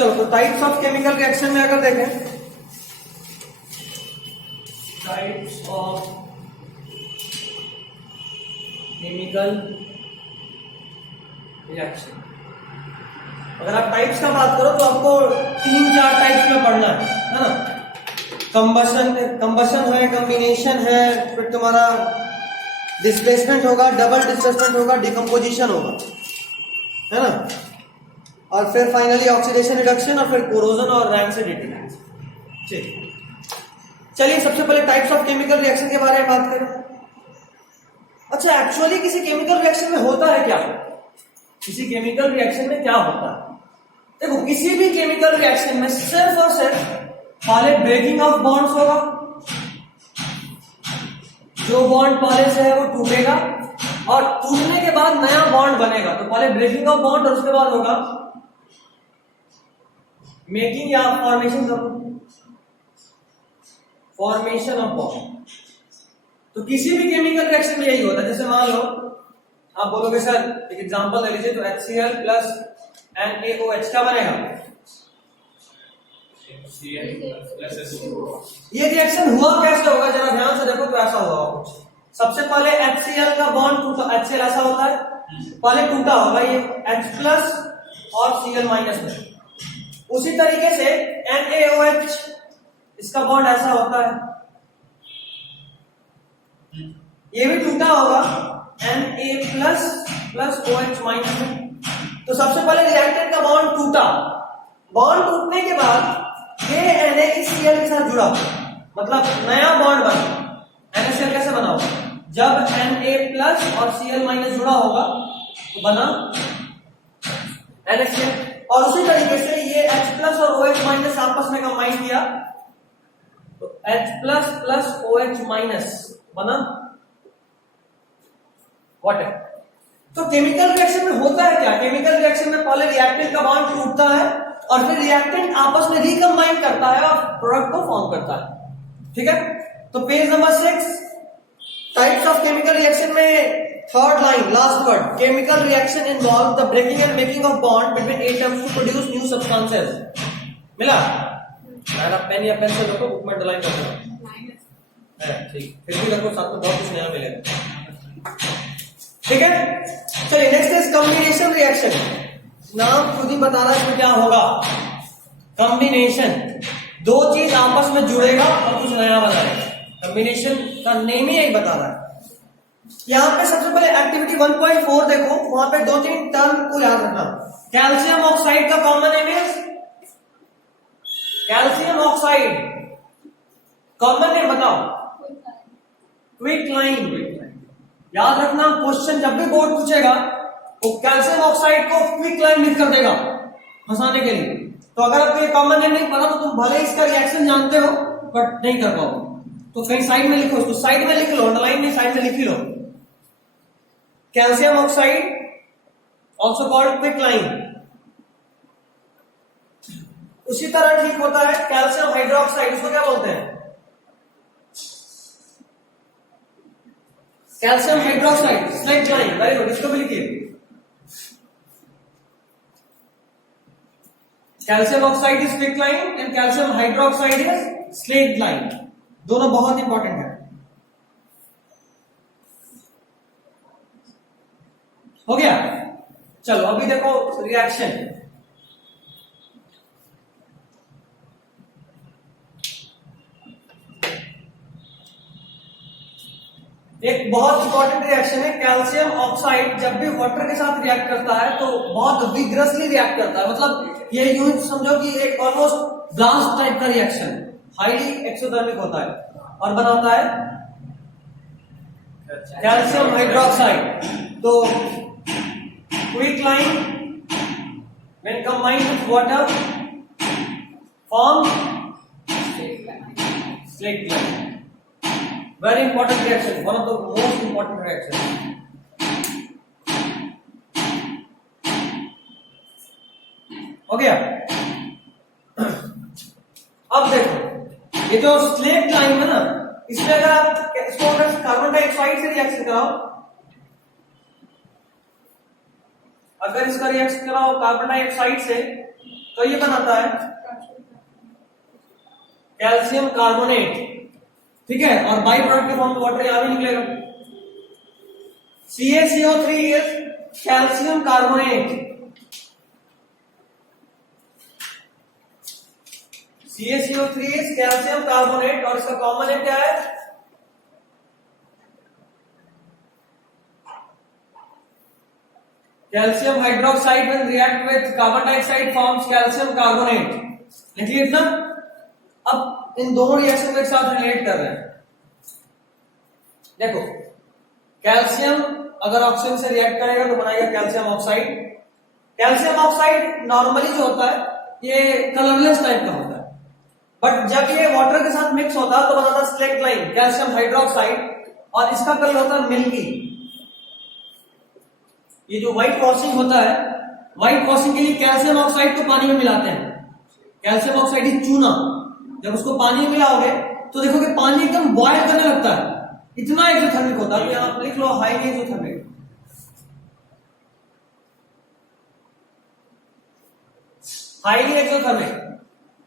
चलो तो types of chemical reaction में अगर देखें, टाइप्स ऑफ केमिकल रिएक्शन, अगर आप टाइप्स का बात करो तो आपको 3-4 टाइप्स में पढ़ना है ना। कंबशन है, कॉम्बिनेशन है, फिर तुम्हारा डिस्प्लेसमेंट होगा, डबल डिस्प्लेसमेंट होगा, डिकम्पोजिशन होगा, है ना, और फिर फाइनली ऑक्सीडेशन रिडक्शन, और फिर कोरोजन और रैंसिडिटी। ठीक, चलिए सबसे पहले टाइप्स ऑफ केमिकल रिएक्शन के बारे में बात करें। अच्छा, एक्चुअली किसी केमिकल रिएक्शन में होता है क्या? किसी केमिकल रिएक्शन में क्या होता है? देखो, किसी भी केमिकल रिएक्शन में सिर्फ और सिर्फ पहले ब्रेकिंग ऑफ बॉन्ड्स होगा, जो बॉन्ड पहले से है वो टूटेगा, और टूटने के बाद नया बॉन्ड बनेगा। तो पहले ब्रेकिंग ऑफ बॉन्ड और उसके बाद होगा मेकिंग या फॉर्मेशन ऑफ बॉन्ड। तो किसी भी केमिकल रिएक्शन में यही होता है। जैसे मान लो आप बोलोगे सर एक एग्जांपल ले लीजिए, तो HCl प्लस NaOH क्या बनेगा? ये रिएक्शन हुआ कैसे होगा, जरा ध्यान से देखो तो ऐसा हुआ कुछ। सबसे पहले HCl का बॉन्ड टूटा, HCl ऐसा होता है, पहले टूटा होगा ये H प्लस और Cl माइनस में। उसी तरीके से NaOH, इसका बॉन्ड ऐसा होता है, ये भी टूटा होगा Na plus plus OH minus में। तो सबसे पहले रिएक्टेंट का बॉन्ड टूटा, बॉन्ड टूटने के बाद ये Na इस Cl के साथ जुड़ा, मतलब नया बॉन्ड बना। NaCl कैसे बना होगा? जब Na प्लस और Cl माइनस जुड़ा होगा तो बना NaCl। और उसी तरीके से ये H प्लस और OH माइनस आपस में कंबाइन किया तो H plus plus OH minus बना वाटर। तो केमिकल रिएक्शन में होता है क्या? केमिकल रिएक्शन में पहले रिएक्टेंट का बॉन्ड टूटता है और फिर रिएक्टेंट आपस में रिकंबाइन करता है और प्रोडक्ट को फॉर्म करता है। ठीक है, तो page number 6 types of chemical reaction में third line last word, chemical reaction involve the breaking and making of bond between atoms to produce new substances. मिला? अगर आप पेन या पेंसिल रखो, बुक में अंडरलाइन कर दो। ठीक, फिर भी रखो, साथ में बहुत कुछ नया मिलेगा। ठीक है, चलिए नेक्स्ट इज कॉम्बिनेशन रिएक्शन। नाम खुद ही बता रहा है इसमें क्या होगा। कॉम्बिनेशन, दो चीज आपस में जुड़ेगा और कुछ नया बनाएगा। कॉम्बिनेशन का नेम ही यही बता रहा है। यहां पे सबसे पहले एक्टिविटी 1.4 देखो, वहां पे 2-3 टर्म को याद रखना। कैल्शियम ऑक्साइड का कॉमन नेम है कैल्शियम ऑक्साइड, कॉमन नेम बताओ। क्विकलाइन। याद रखना, क्वेश्चन जब भी बोर्ड पूछेगा तो कैल्शियम ऑक्साइड को क्विकलाइन लिख कर देगा फंसाने के लिए। तो अगर आपको ये कॉमन नेम नहीं पता तो तुम भले इसका रिएक्शन जानते हो बट नहीं कर पाओगे, तो कहीं साइड में लिखो, उसको साइड में लिख लो, अंडरलाइन नहीं, साइड में लिख ही लो। Calcium oxide also called quicklime. उसी तरह ठीक होता है कैल्शियम हाइड्रोक्साइड, उसको क्या बोलते हैं? Calcium hydroxide, slaked lime. Very good, इसको भी लिखिए। Calcium oxide is quick line and calcium hydroxide is slaked lime. दोनों बहुत इंपॉर्टेंट है। हो गया? चलो अभी देखो रिएक्शन। एक बहुत इंपॉर्टेंट रिएक्शन है कैल्शियम ऑक्साइड। जब भी वाटर के साथ रिएक्ट करता है तो बहुत विग्रसली रिएक्ट करता है, मतलब ये यूं समझो कि एक ऑलमोस्ट ब्लास्ट टाइप का रिएक्शन, हाईली एक्सोथर्मिक होता है और बनाता है कैल्शियम हाइड्रोक्साइड। तो quicklime when combined with water form slaked lime. Very important reaction, one of the most important reactions. हो गया? अब देखो ये जो स्लेट लाइन है ना, इसमें अगर आप इसको अगर कार्बन डाइऑक्साइड से रिएक्शन कराओ, अगर इसका रिएक्शन कराओ कार्बन डाइऑक्साइड से तो ये बनाता है कैल्शियम कार्बोनेट, ठीक है, और बाई प्रोडक्ट के फॉर्म में वाटर यहां भी निकलेगा। CaCO3 is calcium carbonate, CaCO3 is calcium carbonate, और इसका कॉमन नेम क्या है? Calcium hydroxide when react with carbon dioxide forms calcium carbonate. लिखिए इतना। अब इन दोनों रिएक्शन को एक साथ रिलेट कर रहे हैं। देखो, कैल्शियम अगर ऑक्सीजन से रिएक्ट करेगा तो बनाएगा calcium oxide. Calcium oxide normally जो होता है ये कलरलेस टाइप का होता है, बट जब ये वाटर के साथ मिक्स होता है तो बनाता है स्लेट लाइन कैल्शियम हाइड्रोक्साइड, और इसका कलर होता है मिल्की। ये जो व्हाइट वॉशिंग होता है, व्हाइट वॉशिंग के लिए कैल्शियम ऑक्साइड को पानी में मिलाते हैं। कैल्शियम ऑक्साइड इज चूना, जब उसको पानी में मिलाओगे तो देखोगे पानी एकदम बॉयल करने लगता है, इतना एक्सोथर्मिक होता है। यहां आप लिख लो हाईली एक्सोथर्मिक। हाईली एक्सोथर्मिक,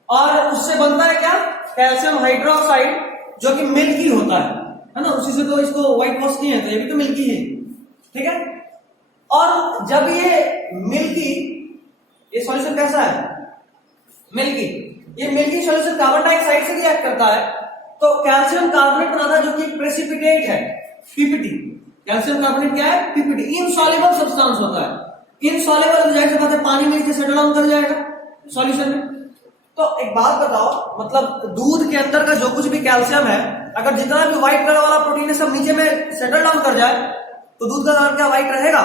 और उससे बनता है क्या? कैल्शियम हाइड्रोक्साइड, जो कि मिल्की होता है ना, उसी से तो इसको व्हाइट वॉश किए हैं, तो ये भी तो मिल्की है, ठीक है। और जब ये मिल्की, ये सॉल्यूशन कैसा है? मिल्की। ये मिल्की सॉल्यूशन कार्बन डाइऑक्साइड से रिएक्ट करता है तो कैल्शियम कार्बोनेट बनाता है, जो कि प्रेसिपिटेट है, पीपीटी। कैल्शियम कार्बोनेट क्या है? पीपीटी। इनसॉल्युबल सब्सटेंस होता है। इनसॉल्युबल हो जाएगा, बात है, पानी में नीचे सेटल डाउन कर जाएगा सॉल्यूशन में। तो एक बात बताओ, मतलब दूध के अंदर का जो कुछ भी कैल्शियम है, अगर जितना भी व्हाइट कलर वाला प्रोटीन है सब नीचे में सेटल डाउन कर जाए तो दूध का कलर क्या व्हाइट रहेगा?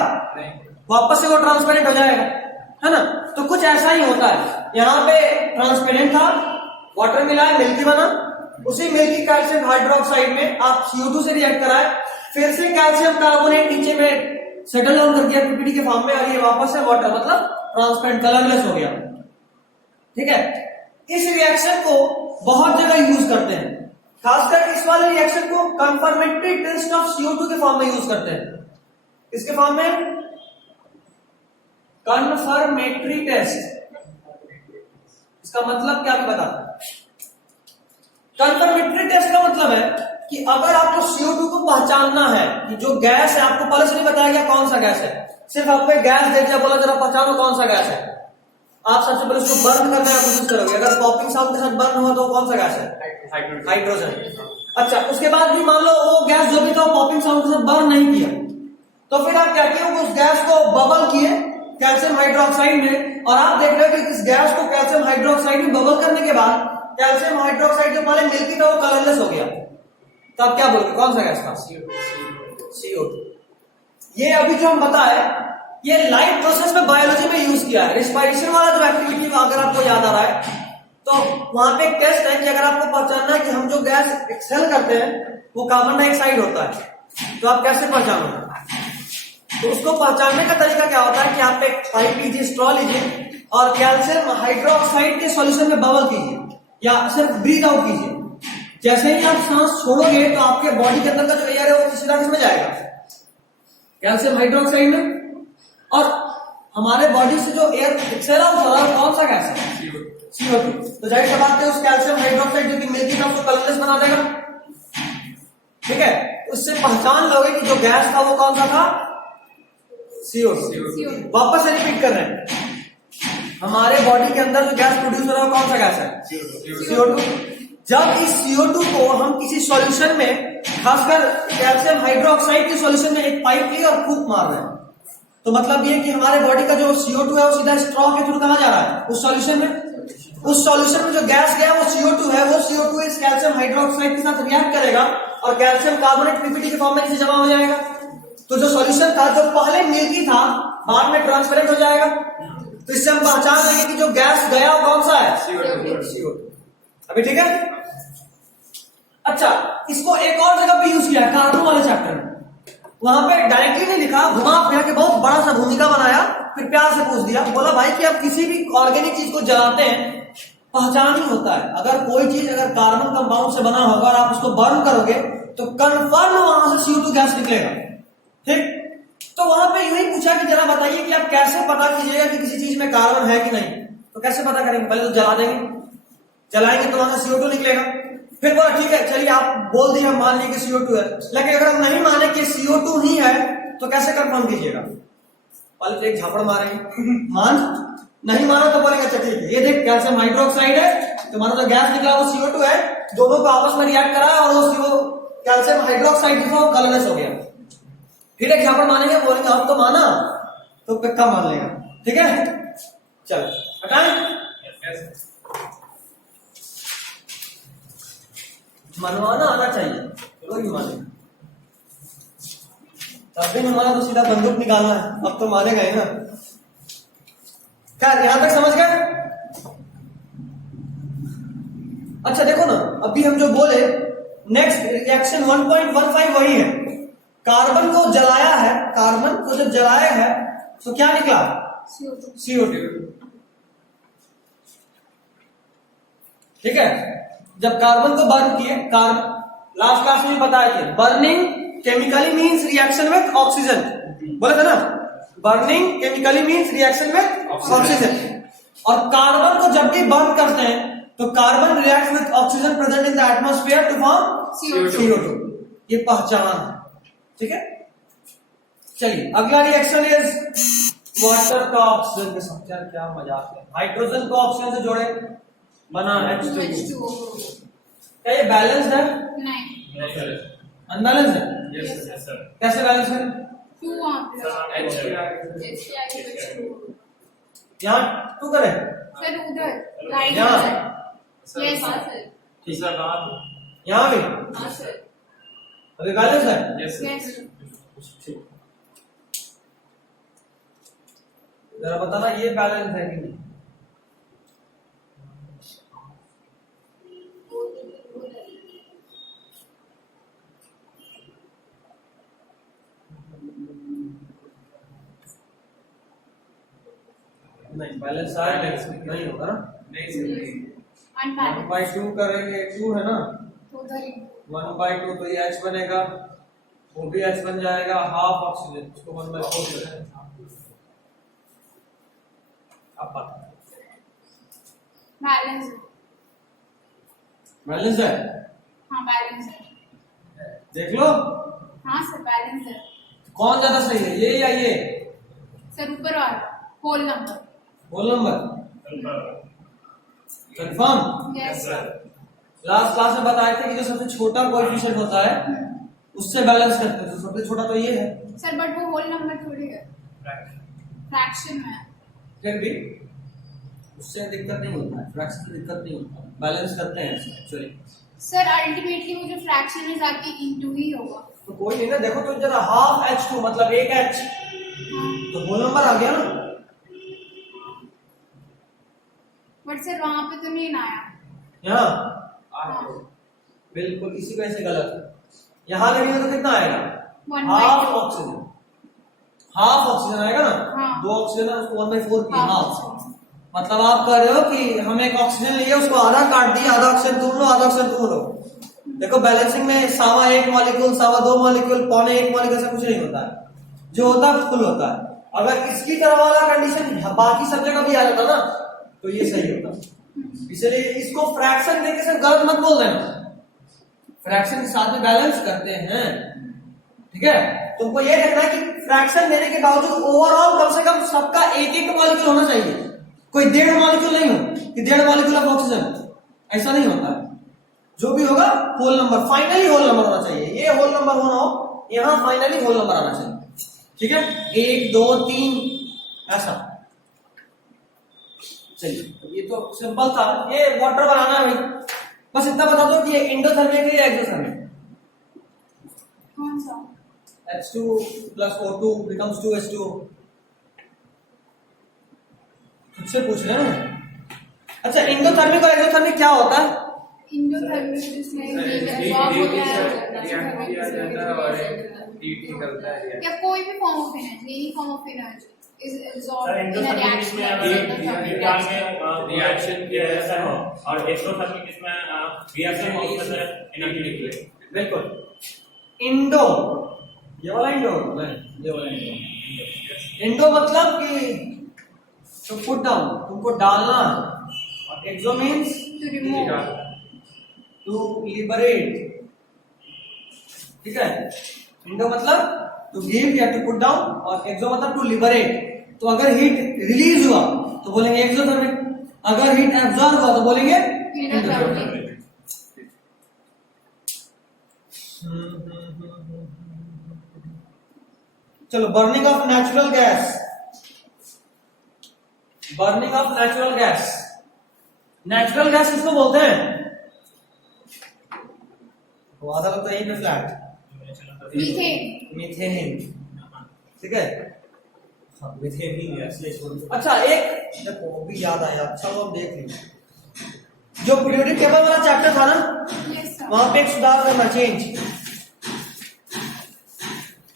वापस से वो ट्रांसपेरेंट हो जाएगा, है ना। तो कुछ ऐसा ही होता है, यहाँ पे ट्रांसपेरेंट था, वाटर मिला है, मिल्की बना, उसी मिल्की कैल्शियम हाइड्रोक्साइड में आप CO2 से रिएक्ट कराए, फिर से कैल्शियम कार्बोनेट नीचे में सेटल डाउन कर दिया पीपीटी के फॉर्म में, और ये वापस से वाटर, मतलब ट्रांसपेरेंट कलरलेस हो गया, ठीक है। इस रिएक्शन को बहुत जगह यूज करते हैं, खासकर इस वाले रिएक्शन को कंफर्मेटरी टेस्ट ऑफ CO2 के फॉर्म में यूज करते हैं। इसके फॉर्म में कंफर्मेटरी टेस्ट, इसका मतलब क्या पता? कंफर्मेटरी टेस्ट का मतलब है कि अगर आपको CO2 को पहचानना है कि जो गैस है, आपको पहले से नहीं बताया गया कौन सा गैस है, सिर्फ आपको एक गैस दे दिया, बोला जरा पहचानो कौन सा गैस है, आप सबसे पहले उसको बर्न करने की कोशिश करोगे। अगर पॉपिंग साउंड के साथ बर्न हुआ तो कौन सा गैस है? हाइड्रोजन। अच्छा, उसके बाद भी मान लो वो गैस जो भी था पॉपिंग साउंड के साथ बर्न नहीं किया, तो फिर आप क्या किए? उस गैस को बबल किए कैल्शियम हाइड्रोक्साइड में, और आप देख रहे हो कि इस गैस को कैल्शियम हाइड्रोक्साइड में बबल करने के बाद कैल्शियम हाइड्रोक्साइड जो पहले मिल्की था वो कलरलेस हो गया, तो आप क्या बोलोगे कौन सा गैस था? CO2। ये अभी जो हम बताए, ये लाइफ प्रोसेस में बायोलॉजी में यूज किया है। रिस्पायरेशन वाला जो एक्टिविटी अगर आपको याद आ रहा है, तो वहां पे एक टेस्ट है कि अगर आपको पहचानना है कि हम जो गैस एक्सहेल करते हैं वो कार्बन डाइऑक्साइड होता है, तो आप कैसे पहचानोगे? तो उसको पहचानने का तरीका क्या होता है कि आप एक पाइप लीजिए, स्ट्रॉ लीजिए, और कैल्शियम हाइड्रोक्साइड के सॉल्यूशन में बबल कीजिए या सिर्फ ब्रीथ आउट कीजिए। जैसे ही आप सांस छोड़ोगे तो आपके बॉडी के अंदर का जो एयर है वो सीधा किसमें जाएगा? कैल्शियम हाइड्रोक्साइड में। और हमारे बॉडी से जो एयर एक्सहेल आउट हो रहा है कौन सा गैस है? CO2। तो जाहिर सी बात है उस कैल्शियम हाइड्रोक्साइड जो कि मिल्की था उसको कलरलेस बना देगा, ठीक है। उससे पहचान लोगे कि जो गैस था वो कौन सा था? CO2। वापस से रिपीट कर रहे हैं, हमारे बॉडी के अंदर जो गैस प्रोड्यूस हो रहा है कौन सा गैस है? CO2। जब इस CO2 को हम किसी सॉल्यूशन में, खासकर कैल्शियम हाइड्रोक्साइड के सॉल्यूशन में एक पाइप ली और फूंक मार रहे हैं, तो मतलब ये कि हमारे बॉडी का जो CO2 है वो सीधा स्ट्रॉ के थ्रू कहां जा रहा है? उस सॉल्यूशन में। उस सॉल्यूशन में जो गैस गया वो CO2 है, वो CO2 इस कैल्शियम हाइड्रोक्साइड के साथ रिएक्ट करेगा और कैल्शियम कार्बोनेट पीपीटी के फॉर्म में नीचे जमा हो जाएगा। तो जो सॉल्यूशन था जो पहले मिल्की था बाद में ट्रांसपेरेंट हो जाएगा। तो इससे हम पहचान लेंगे कि जो गैस गया वो कौन सा है? CO2। अभी ठीक है। अच्छा, इसको एक और जगह पे यूज किया है, कार्बन वाले चैप्टर में। वहां पे डायरेक्टली नहीं लिखा, घुमा फिरा के बहुत बड़ा सा भूमिका बनाया, फिर प्यार से पूछ दिया, बोला भाई कि आप किसी भी ऑर्गेनिक चीज को जलाते हैं पहचान ही होता है। अगर कोई चीज अगर कार्बन कंपाउंड से बना होगा और आप उसको बर्न करोगे तो कंफर्म वहां से CO2 गैस निकलेगा, ठीक। तो वहां पे यही पूछा कि जरा बताइए कि आप कैसे पता कीजिएगा कि किसी चीज में कार्बन है कि नहीं। तो तो कैसे पता करेंगे? पहले तो जला देंगे, जलाएंगे तो वहां से CO2 निकलेगा। फिर बोला ठीक है चलिए आप बोल दिए, मान लीजिए कि CO2 है, लेकिन अगर हम नहीं माने कि CO2 ही है तो कैसे कंफर्म कीजिएगा? पहले एक झापड़ मारेंगे, मान नहीं माना तो बोलेगा अच्छा ठीक है, ये देख कैल्शियम हाइड्रोक्साइड है, तुम्हारा जो गैस निकला वो CO2 है, दोनों को आपस में रिएक्ट करा और वो कैल्शियम हाइड्रोक्साइड जो वो कलरलेस हो गया। फिर एक झापड़ मानेंगे, बोलेंगे आप तो माना, तो पिक्का मान लेगा। ठीक है, चलो हटाएं। मनवाना आना चाहिए, कोई नहीं मानेगा। तब भी नहीं माना तो सीधा बंदूक निकालना है, अब तो मानेगा ही ना। क्या यहां तक समझ गए? अच्छा देखो ना, अभी हम जो बोले नेक्स्ट रिएक्शन 1.15 वही है। कार्बन को जलाया है, कार्बन को जब जलाया है तो क्या निकला? CO2। ठीक है, जब कार्बन को बर्न किए, लास्ट क्लास में बताए थे burning chemically means reaction with oxygen, बोले थे ना, burning chemically means reaction with oxygen. और कार्बन को जब भी बर्न करते हैं तो carbon react with oxygen present in the atmosphere to form CO2। ये पहचान है। ठीक है, चलिए अगला रिएक्शन इज वाटर का ऑक्सीजन के साथ। यार क्या मजाक है, हाइड्रोजन को ऑक्सीजन से जोड़े बना H2O। क्या ये बैलेंस्ड है? नहीं, अनबैलेंस्ड है। Yes sir. कैसे बैलेंस है? यहाँ 2 करें सर, उधर यहाँ यहाँ भी अभी बैलेंस है। जरा बताना ये बैलेंस है कि नहीं? नहीं बैलेंस आया नहीं होगा ना। नहीं 1/2 करेंगे, 2 है ना, 1/2 तो ये H बनेगा, वो भी H बन जाएगा, हाफ ऑक्सीजन, उसको 1/4 करेंगे। अब बैलेंस है। हाँ बैलेंस है, देख लो। हाँ सर बैलेंस है। कौन ज्यादा सही है, ये या ये? सर ऊपर वाला whole number. Whole number confirm? Yes sir. Last class में बताए थे कि जो सबसे छोटा कोएफिशिएंट होता है उससे बैलेंस करते हैं, तो सबसे छोटा तो ये है सर, बट वो होल नंबर थोड़ी है, फ्रैक्शन में है। फिर भी उससे दिक्कत नहीं होता है, फ्रैक्शन से दिक्कत नहीं होता, बैलेंस करते हैं एक्चुअली। सर अल्टीमेटली वो जो फ्रैक्शन है जाके इनटू ही होगा। तो कोई नहीं ना, देखो तो जरा हाफ H2 मतलब 1 H, तो होल नंबर आ गया ना। बट सर वहां पे तो नहीं आया। यहाँ बिल्कुल इसी वजह से गलत है। यहाँ लगेगा तो कितना आएगा? 1/2 हाफ ऑक्सीजन, हाफ ऑक्सीजन आएगा ना। हाँ। 2 ऑक्सीजन है, उसको 1/4 की हाफ। मतलब आप कह रहे हो कि हम एक ऑक्सीजन लिए, उसको आधा काट दिया, आधा ऑक्सीजन तुम लो, आधा ऑक्सीजन तुम लो। देखो बैलेंसिंग में 1.25 मॉलिक्यूल, 2.25 मॉलिक्यूल, 1.25 मॉलिक्यूल से कुछ नहीं होता है, जो होता है फुल होता है। अगर इसकी तरह वाला कंडीशन बाकी सब जगह भी आ जाता ना तो ये सही होता। इसलिए इसको फ्रैक्शन देके सिर्फ गलत मत बोल देना, फ्रैक्शन के साथ में बैलेंस करते हैं। ठीक है, तुमको ये देखना है कि फ्रैक्शन देने के बावजूद ओवरऑल कम से कम सबका 1-1 मॉलिक्यूल होना चाहिए, कोई 1.5 मॉलिक्यूल नहीं हो कि 1.5 मॉलिक्यूल ऑफ ऑक्सीजन, ऐसा नहीं होता है। जो भी होगा whole number, finally whole number होना चाहिए। ये होल नंबर होना हो, यहां फाइनली होल नंबर आना चाहिए। ठीक है, 1 2 3 ऐसा। चलिए ये तो सिंपल था, ये वाटर बनाना है भाई, बस इतना बता दो कि ये एंडोथर्मिक है या एक्सोथर्मिक? कौन सा? H2 plus O2 becomes 2H2O। मुझसे पूछ रहे हैं। अच्छा एंडोथर्मिक और एक्सोथर्मिक क्या होता है? इंडोथर्मिक जिसमें जॉब होता है या कोई भी form of energy, any form of energy is absorbed in a reaction reaction के ऐसा हो, और एक्सोथर्मिक इसमें रिएक्शन हो उसमें से एनर्जी निकले। बिल्कुल, इंडो ये वाला इंडो, ये वाला इंडो। इंडो मतलब कि तो पुट डाउन तुमको डालना है, और exo means To remove. To liberate, ठीक है। इंडो मतलब टू गिव या टू पुट डाउन, और एक्सो मतलब टू लिबरेट। तो अगर हीट रिलीज हुआ तो बोलेंगे एक्सोथर्मिक, अगर हीट एब्जॉर्ब हुआ तो बोलेंगे Endothermic. चलो burning of natural gas, burning of natural gas. Natural gas किसको बोलते हैं? वो आधा लगता है यहीं पे फ्लैट, Methane. मीथेन, ठीक है। हाँ, मीथेन ही है इसलिए इसको। अच्छा एक देखो वो भी याद आया, अच्छा वो हम देख लेंगे। जो पीरियोडिक टेबल वाला चैप्टर था ना, Yes, sir. वहां पे एक सुधार करना, चेंज।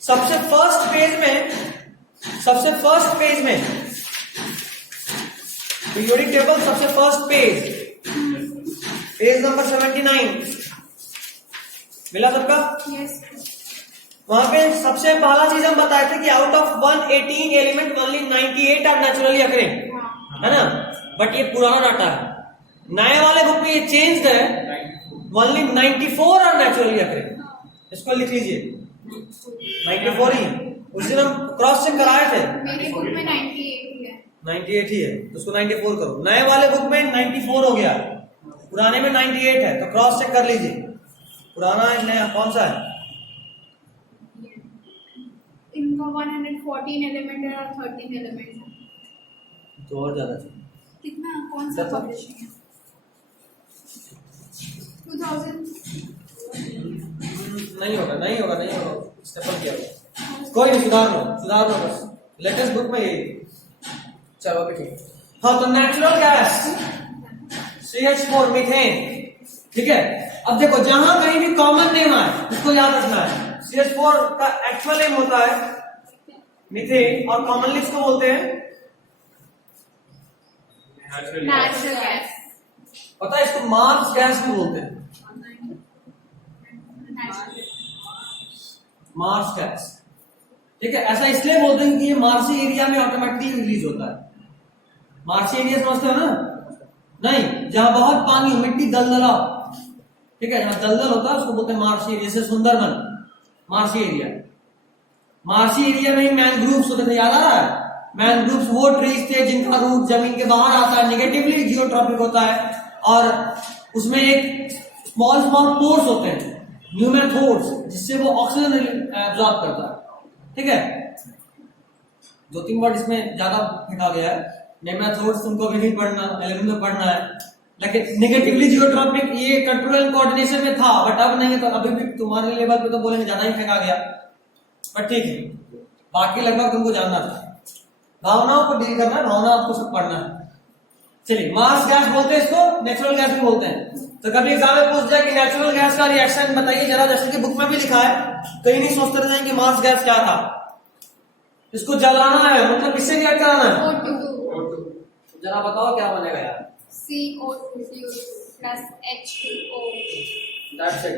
सबसे फर्स्ट पेज में पीरियोडिक टेबल, सबसे फर्स्ट पेज नंबर 79 मिला सबका? Yes, sir. वहां पे सबसे पहला चीज हम बताए थे कि out of 118 element only 98 are naturally occurring, हाँ. है ना। बट ये पुराना डाटा है, नए वाले बुक में ये चेंज है, ओनली 94 आर नेचुरली अकरिंग। इसको लिख लीजिए, 94 ही। उस दिन हम क्रॉस चेक कराए थे, मेरे बुक में 98 ही है. 98 ही है, तो उसको 94 करो। नए वाले बुक में 94 हो गया, पुराने में 98 है, तो क्रॉस चेक कर लीजिए पुराना है नया कौन सा है। इनका 114 एलिमेंट है और 13 एलिमेंट है. तो और ज्यादा चाहिए। कितना कौन सा देखो। पब्लिशिंग है? 2000. नहीं होगा स्टेपल किया होगा। कोई नहीं, सुधार लो बस, लेटेस्ट बुक में यही। चलो अभी ठीक। हाँ, तो नेचुरल गैस CH4 मीथेन, ठीक है। अब देखो जहां कहीं भी कॉमन नेम आए उसको याद रखना है। CH4 का एक्चुअल नेम होता है मीथेन, और कॉमनली इसको बोलते हैं, नेचुरल गैस. पता है इसको मार्स गैस भी बोलते हैं, मार्स गैस, ठीक है। ऐसा इसलिए बोलते हैं कि ये मार्सी एरिया में ऑटोमेटिकली रिलीज होता है। मार्सी एरिया समझते हो ना? नहीं, जहां बहुत पानी, मिट्टी, दलदला, ठीक है, जहां दलदल होता है उसको बोलते हैं मार्सी एरिया। जैसे Sundarban marshy area, marshy area में ही मैनग्रूव्स होते थे, याद आ रहा है? मैनग्रूव्स वो ट्रीज थे जिनका रूट जमीन के बाहर आता है, नेगेटिवली जियोट्रॉपिक होता है, और उसमें एक स्मॉल पोर्स होते हैं, न्यूमेथोड्स, जिससे वो ऑक्सीजन एब्जॉर्ब करता है, ठीक है। 2-3 वर्ड इसमें ज्यादा फेंका गया है, नेमेथोड्स तुमको भी नहीं पढ़ना, 11 में पढ़ना है। लेकिन नेगेटिवली जियोट्रॉपिक ये कंट्रोल एंड कोऑर्डिनेशन में था, बट अब नहीं है, तो अभी भी तुम्हारे लेवल पे तो बोलेंगे ज्यादा ही फेंका गया, बट ठीक है, बाकी लगभग तुमको जानना था। भावनाओं को डील करना है, भावनाओं को सब पढ़ना है। चलिए, मार्स गैस बोलते हैं इसको, नेचुरल गैस भी बोलते हैं। तो कभी एग्जाम में पूछ जाए कि नेचुरल गैस का रिएक्शन बताइए जरा, जैसे कि बुक में भी लिखा है, तो ये नहीं सोचते रह जाएंगे कि मार्स गैस क्या था। इसको जलाना है, मतलब किससे रिएक्ट कराना है? O2. जरा बताओ क्या बनेगा यार। CO2 plus H2O. That's it.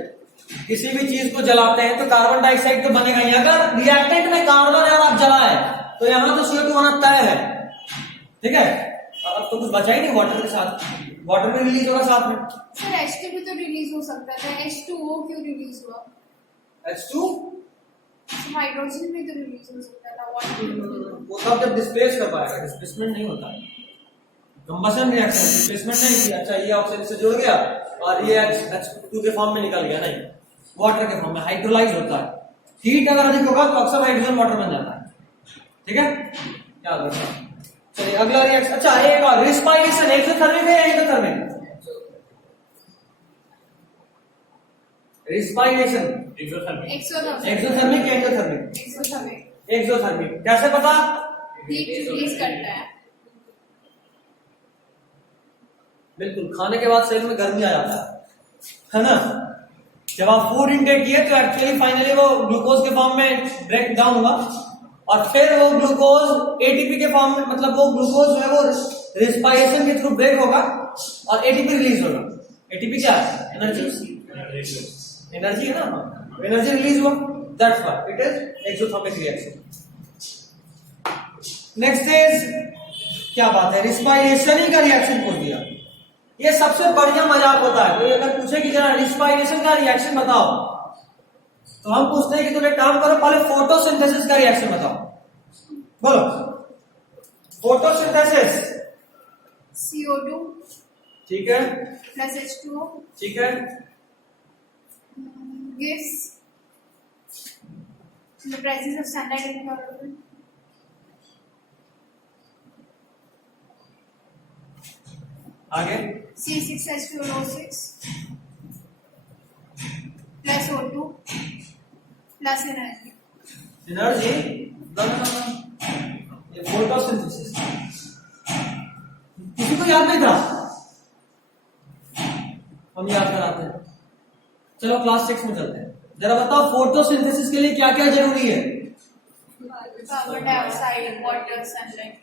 किसी भी चीज को जलाते हैं तो कार्बन डाइऑक्साइड तो बनेगा ही। अगर रिएक्टेंट में कार्बन है और आप जलाए तो यहां तो CO2 होना तय है, ठीक है। अब तो कुछ बचा ही नहीं, वाटर के साथ, वाटर में रिलीज होगा साथ में। सर H2 भी तो रिलीज हो सकता था, H2O क्यों रिलीज हुआ? H2 हाइड्रोजन भी तो रिलीज हो सकता था, वाटर. वो तब जब डिस्प्लेस कर पाएगा, डिस्प्लेसमेंट नहीं होता है, कंबशन रिएक्शन, डिस्प्लेसमेंट नहीं किया। अच्छा, ये ऑक्सीजन से जुड़ गया और ये H2 के फॉर्म में निकल गया, नहीं, वाटर के फॉर्म में हाइड्रोलाइज होता है। हीट अगर अधिक होगा तो अक्सर हाइड्रोजन वाटर बन जाता है, ठीक है, याद रखना। चलिए अगला रिएक्शन। अच्छा, एक और रिस्पायरेशन, एक्सोथर्मिक है या एंडोथर्मिक? Respiration exothermic. एक्सोथर्मिक या एंडोथर्मिक? एक्सोथर्मिक। कैसे पता? हीट रिलीज करता है. बिल्कुल, खाने के बाद शरीर में गर्मी आ जाता है ना। जब आप फूड इनटेक किए तो एक्चुअली फाइनली वो ग्लूकोज के फॉर्म में ब्रेक डाउन हुआ, और फिर वो ग्लूकोज एटीपी के फॉर्म में, मतलब वो ग्लूकोज जो है वो रिस्पायरेशन के थ्रू ब्रेक होगा और एटीपी रिलीज होगा। एटीपी क्या है? एनर्जी है ना, एनर्जी रिलीज हुआ, that's why it is exothermic reaction. Next is क्या बात है, रिस्पायरेशन ही का रिएक्शन बोल दिया। ये सबसे बढ़िया मजाक होता है। कोई अगर पूछे कि जरा रिस्पायरेशन का रिएक्शन बताओ, तो हम पूछते हैं कि तुम एक काम करो, पहले फोटोसिंथेसिस का रिएक्शन बताओ। बोलो, फोटोसिंथेसिस। CO2 ठीक है, plus H2O ठीक है, gives the presence of sunlight in chlorophyll. आगे। C6H12O6 plus O2 plus energy. Energy, ये फोटोसिंथेसिस किसी को याद नहीं था, हम याद कराते हैं। चलो क्लास 6 में चलते हैं। जरा बताओ फोटोसिंथेसिस के लिए क्या क्या जरूरी है? Carbon dioxide, water, sunlight.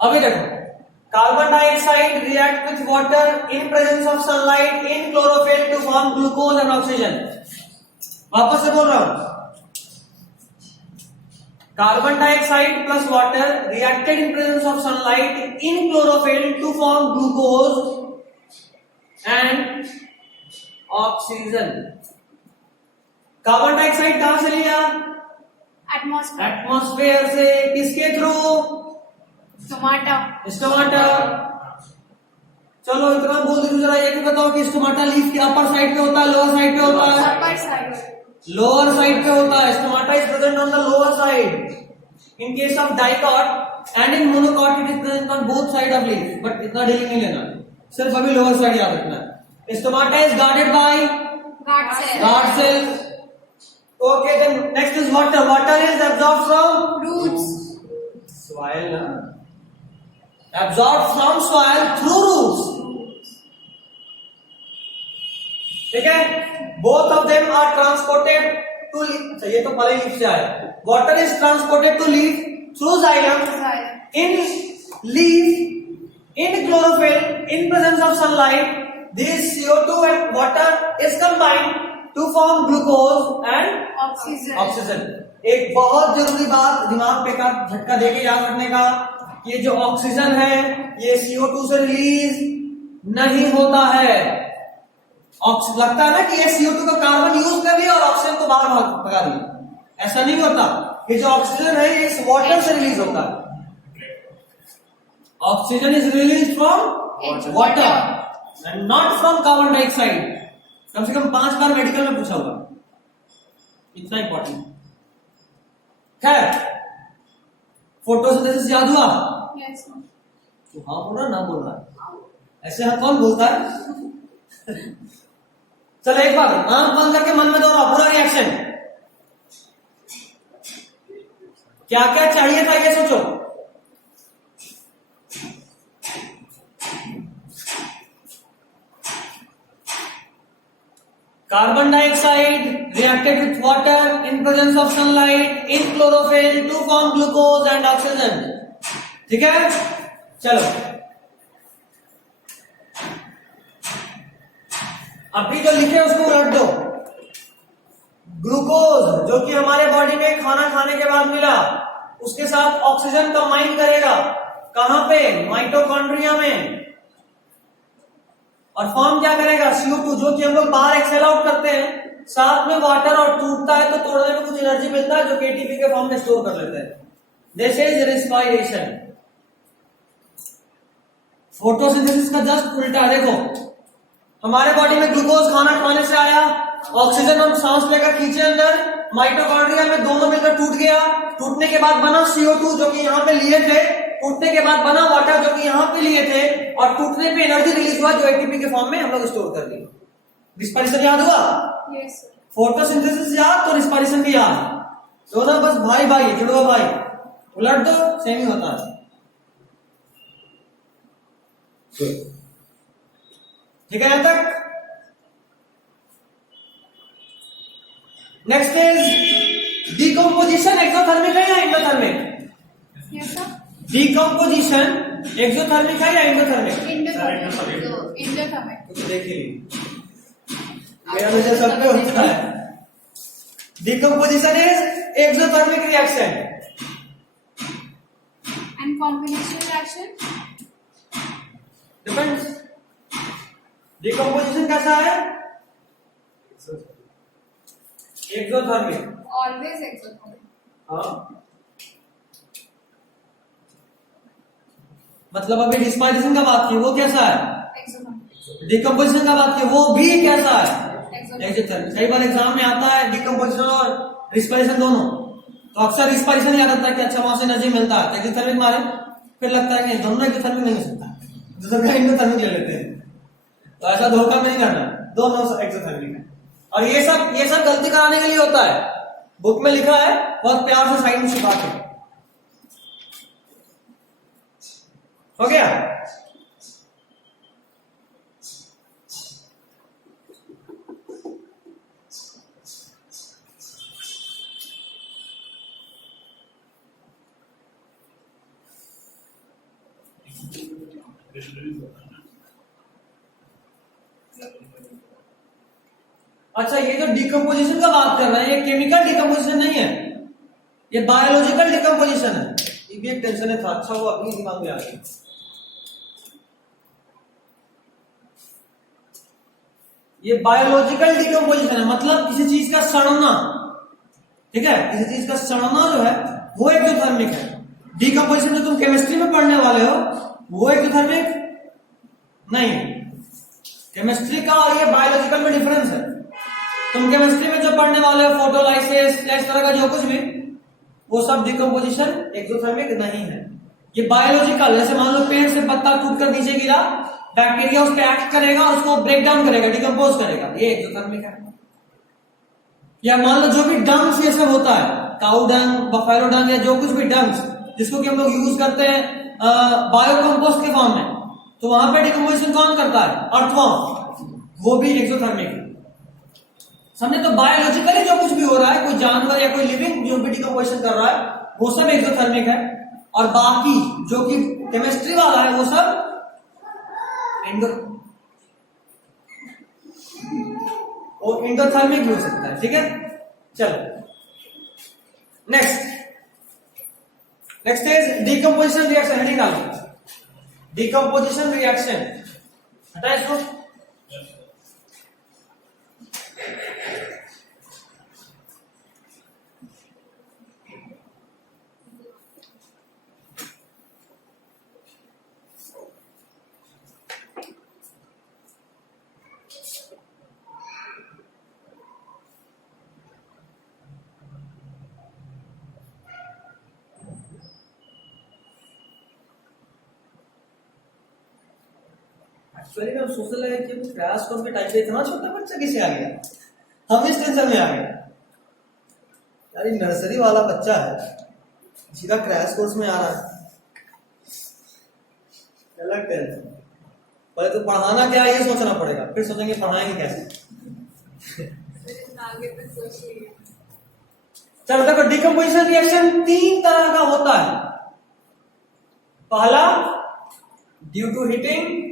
अभी देखो, carbon dioxide react with water in presence of sunlight in chlorophyll to form glucose and oxygen. वापस से बोल रहा हूं, carbon dioxide plus water reacted in presence of sunlight in chlorophyll to form glucose and oxygen. Carbon dioxide कहां से लिया? Atmosphere. Atmosphere से। किसके थ्रू? Stomata. स्टोमाटा। चलो इतना बोल दीजिए, जरा ये भी बताओ कि स्टोमाटा लीफ के अपर साइड पे होता है, लोअर साइड पे होता है? Upper side. लोअर साइड पे होता है। Stomata is present on the lower side in case of dicot, and in monocot it is present on both side of leaf, but इतना डीलिंग नहीं लेना, सिर्फ अभी लोअर साइड याद रखना है। Stomata is guarded by Guard cell. Guard cells. Okay, then next is water. Water is absorbed from Roots. soil, absorbed from soil through roots. ठीक है, both of them are transported to leaf. अच्छा, ये तो पहले leaf से आया। Water is transported to leaf through xylem in leaf in chlorophyll in presence of sunlight. This CO2 and water is combined to form glucose and Oxygen. Oxygen. एक बहुत जरूरी बात दिमाग पे का झटका देके याद रखने का, ये जो ऑक्सीजन है ये CO2 से रिलीज नहीं होता है। लगता है ना कि ये CO2 का कार्बन यूज कर लिया और ऑक्सीजन को बाहर भगा दिया, ऐसा नहीं होता। ये जो ऑक्सीजन है ये इस वाटर से रिलीज होता है। Oxygen is release from water and not from carbon dioxide. कम से कम 5 बार मेडिकल में पूछा होगा, इतना इंपॉर्टेंट। खैर, फोटोसिंथेसिस याद हुआ? Yes. तो हाँ बोल रहा, ना बोल रहा, ऐसे हाँ कौन बोलता है? चलो एक बार आंख बंद करके मन में दोहराओ पूरा रिएक्शन। क्या क्या चाहिए था ये सोचो। Carbon dioxide reacted with water in presence of sunlight in chlorophyll to form glucose and oxygen. ठीक है, चलो अभी जो लिखे उसको उलट दो। ग्लूकोज जो कि हमारे बॉडी में खाना खाने के बाद मिला, उसके साथ ऑक्सीजन कंबाइन करेगा कहां पे? माइटोकॉन्ड्रिया में। और फॉर्म क्या करेगा? CO2 जो कि हम लोग बाहर एक्सेल आउट करते हैं, साथ में वाटर, और टूटता है तो तोड़ने में कुछ एनर्जी मिलता है जो कि एटीपी के फॉर्म में स्टोर कर लेते हैं। This is respiration. फोटोसिंथेसिस का जस्ट उल्टा। देखो हमारे बॉडी में ग्लूकोज खाना खाने से आया, ऑक्सीजन हम सांस लेकर खींचे अंदर, माइटोकॉन्ड्रिया में दोनों मिलकर टूट गया, टूटने के बाद बना CO2 जो कि यहाँ पे लिए थे, टूटने के बाद बना वाटर जो कि यहाँ पे लिए थे, और टूटने पे एनर्जी रिलीज हुआ जो एटीपी के फॉर्म में हम लोग स्टोर कर लिए। रिस्पिरेशन याद हुआ? Yes, sir. फोटोसिंथेसिस याद तो रिस्पिरेशन भी याद, दोनों बस भाई भाई जुड़ो भाई, उलट दो सेम ही होता है। ठीक है, यहां तक। Next is decomposition. एक्सोथर्मिक है या endothermic? Yes, sir. Decomposition exothermic है या एंडोथर्मिक? Endothermic. तो देख ही ली। ये हमेशा सब पे होता है। Decomposition is exothermic reaction and combination reaction depends. Decomposition कैसा है? एक्सोथर्मिक। Always exothermic. हाँ, मतलब अभी डिस्पाइरेशन का बात की वो कैसा है? एक्सोथर्मिक। डिकम्पोजिशन का बात की वो भी कैसा है? एक्सोथर्मिक। एक्सोथर्मिक। कई बार एग्जाम में आता है डिकम्पोजिशन और रिस्पायरेशन दोनों, तो अक्सर रिस्पायरेशन याद आता है कि अच्छा वहां से एनर्जी मिलता है, एक्सोथर्मिक मारे फिर लगता है कि दोनों एक्सोथर्मिक नहीं हो सकता, दूसरा इंडोथर्मिक ले लेते हैं। तो ऐसा धोखा में नहीं करना, दोनों एक्सोथर्मिक है। और ये सब गलती कराने के लिए होता है। बुक में लिखा है, बहुत प्यार से साइड में छुपा के। हो गया? अच्छा, ये जो डिकम्पोजिशन का बात कर रहे हैं, ये केमिकल डिकम्पोजिशन नहीं है, ये बायोलॉजिकल डिकम्पोजिशन है। ये भी एक टेंशन था, अच्छा वो अपनी दिमाग में आ गया। ये बायोलॉजिकल डिकम्पोजिशन है, मतलब किसी चीज का सड़ना, ठीक है, किसी चीज का सड़ना जो है वो एक्सोथर्मिक है। डिकम्पोजिशन जो तुम केमिस्ट्री में पढ़ने वाले हो वो एक्सोथर्मिक नहीं है। केमिस्ट्री का और ये बायोलॉजिकल में डिफरेंस है। तुम केमिस्ट्री में जो पढ़ने वाले हो फोटोलाइसिस इस तरह का जो कुछ भी, वो सब डिकम्पोजिशन एक्सोथर्मिक नहीं है। ये बायोलॉजिकल, जैसे मान लो पेड़ से पत्ता टूट कर नीचे गिरा, बैक्टीरिया उस पर एक्ट करेगा, उसको ब्रेक डाउन करेगा, डिकम्पोज करेगा, ये एक्सोथर्मिक है। या मान लो जो भी डंग्स ये सब होता है, काउ डंग, बफेलो डंग, या जो कुछ भी डंग्स जिसको कि हम लोग यूज करते हैं बायो कंपोस्ट के फॉर्म में, तो वहां पे डिकम्पोजिशन कौन करता है? अर्थवर्म, वो भी एक्सोथर्मिक है। समझे? तो बायोलॉजिकली जो कुछ भी हो रहा है, कोई जानवर या कोई लिविंग जो भी डिकम्पोजिशन कर रहा है, वो सब एक्सोथर्मिक है। और बाकी जो कि केमिस्ट्री वाला है वो सब एंडोथर्मिक भी हो सकता है। ठीक है, चलो next is decomposition reaction. Heading डालो, डिकम्पोजिशन रिएक्शन, हटा इसको। एक्चुअली मैं सोचने लगा कि क्रैश कोर्स के टाइम पे इतना छोटा बच्चा कैसे आ गया, हम इस टेंशन में आ गए यार, ये नर्सरी वाला बच्चा है सीधा क्रैश कोर्स में आ रहा है, अलग टेंशन। पहले तो पढ़ाना क्या है ये सोचना पड़ेगा, फिर सोचेंगे पढ़ाएंगे कैसे। चलो देखो, डिकम्पोजिशन रिएक्शन 3 तरह का होता है। पहला due to heating,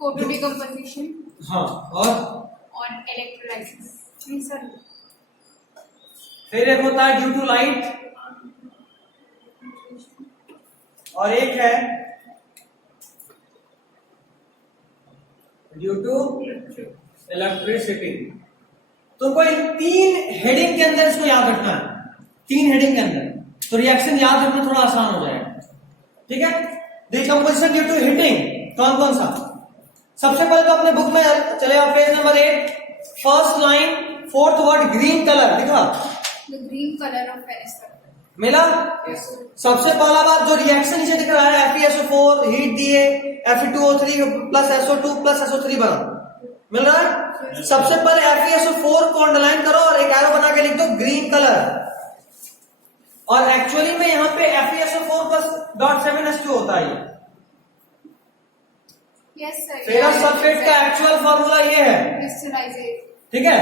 photo decomposition, हाँ, और इलेक्ट्रोलाइसिस। सर, फिर एक होता है ड्यू टू लाइट, और एक है ड्यू टू इलेक्ट्रिसिटी। तुमको इन 3 हेडिंग के अंदर इसको याद रखना है, 3 हेडिंग के अंदर, तो रिएक्शन याद रखना थोड़ा आसान हो जाएगा। ठीक है, डिकम्पोजिशन ड्यू टू हीटिंग कौन कौन सा? सबसे पहले तो अपने बुक में चले आप, page number 8, first line, 4th word, green colour दिखा, द ग्रीन कलर ऑफ फेरेस्टर मिला? सबसे पहला बात जो रिएक्शन नीचे दिख रहा है, FeSO4 हीट दिए, Fe2O3 plus SO2 plus SO3 बना, मिल रहा है? सबसे पहले FeSO4 को अंडरलाइन करो और एक एरो बना के लिख दो ग्रीन कलर। और एक्चुअली में यहाँ पे FeSO4 प्लस .7H2 होता है। यस सर, फेरस सल्फेट का एक्चुअल फॉर्मूला ये है, क्रिस्टलाइजेशन। ठीक है,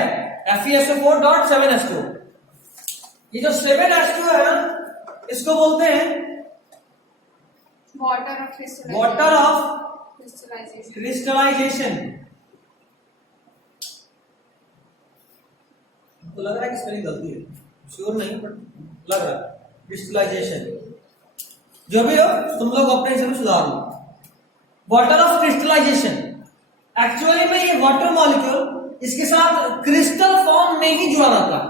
FeSO4.7H2। ये जो 7H2 है ना, इसको बोलते हैं water of crystallization. Water of Crystallization. Crystallization, तो लग रहा है कि स्पेलिंग गलती है, श्योर नहीं बट लग रहा है। क्रिस्टलाइजेशन जो भी हो तुम लोग अपने से सुधार लो। वाटर ऑफ क्रिस्टलाइजेशन, एक्चुअली में ये वाटर मॉलिक्यूल इसके साथ क्रिस्टल फॉर्म में ही जुड़ा रहता है,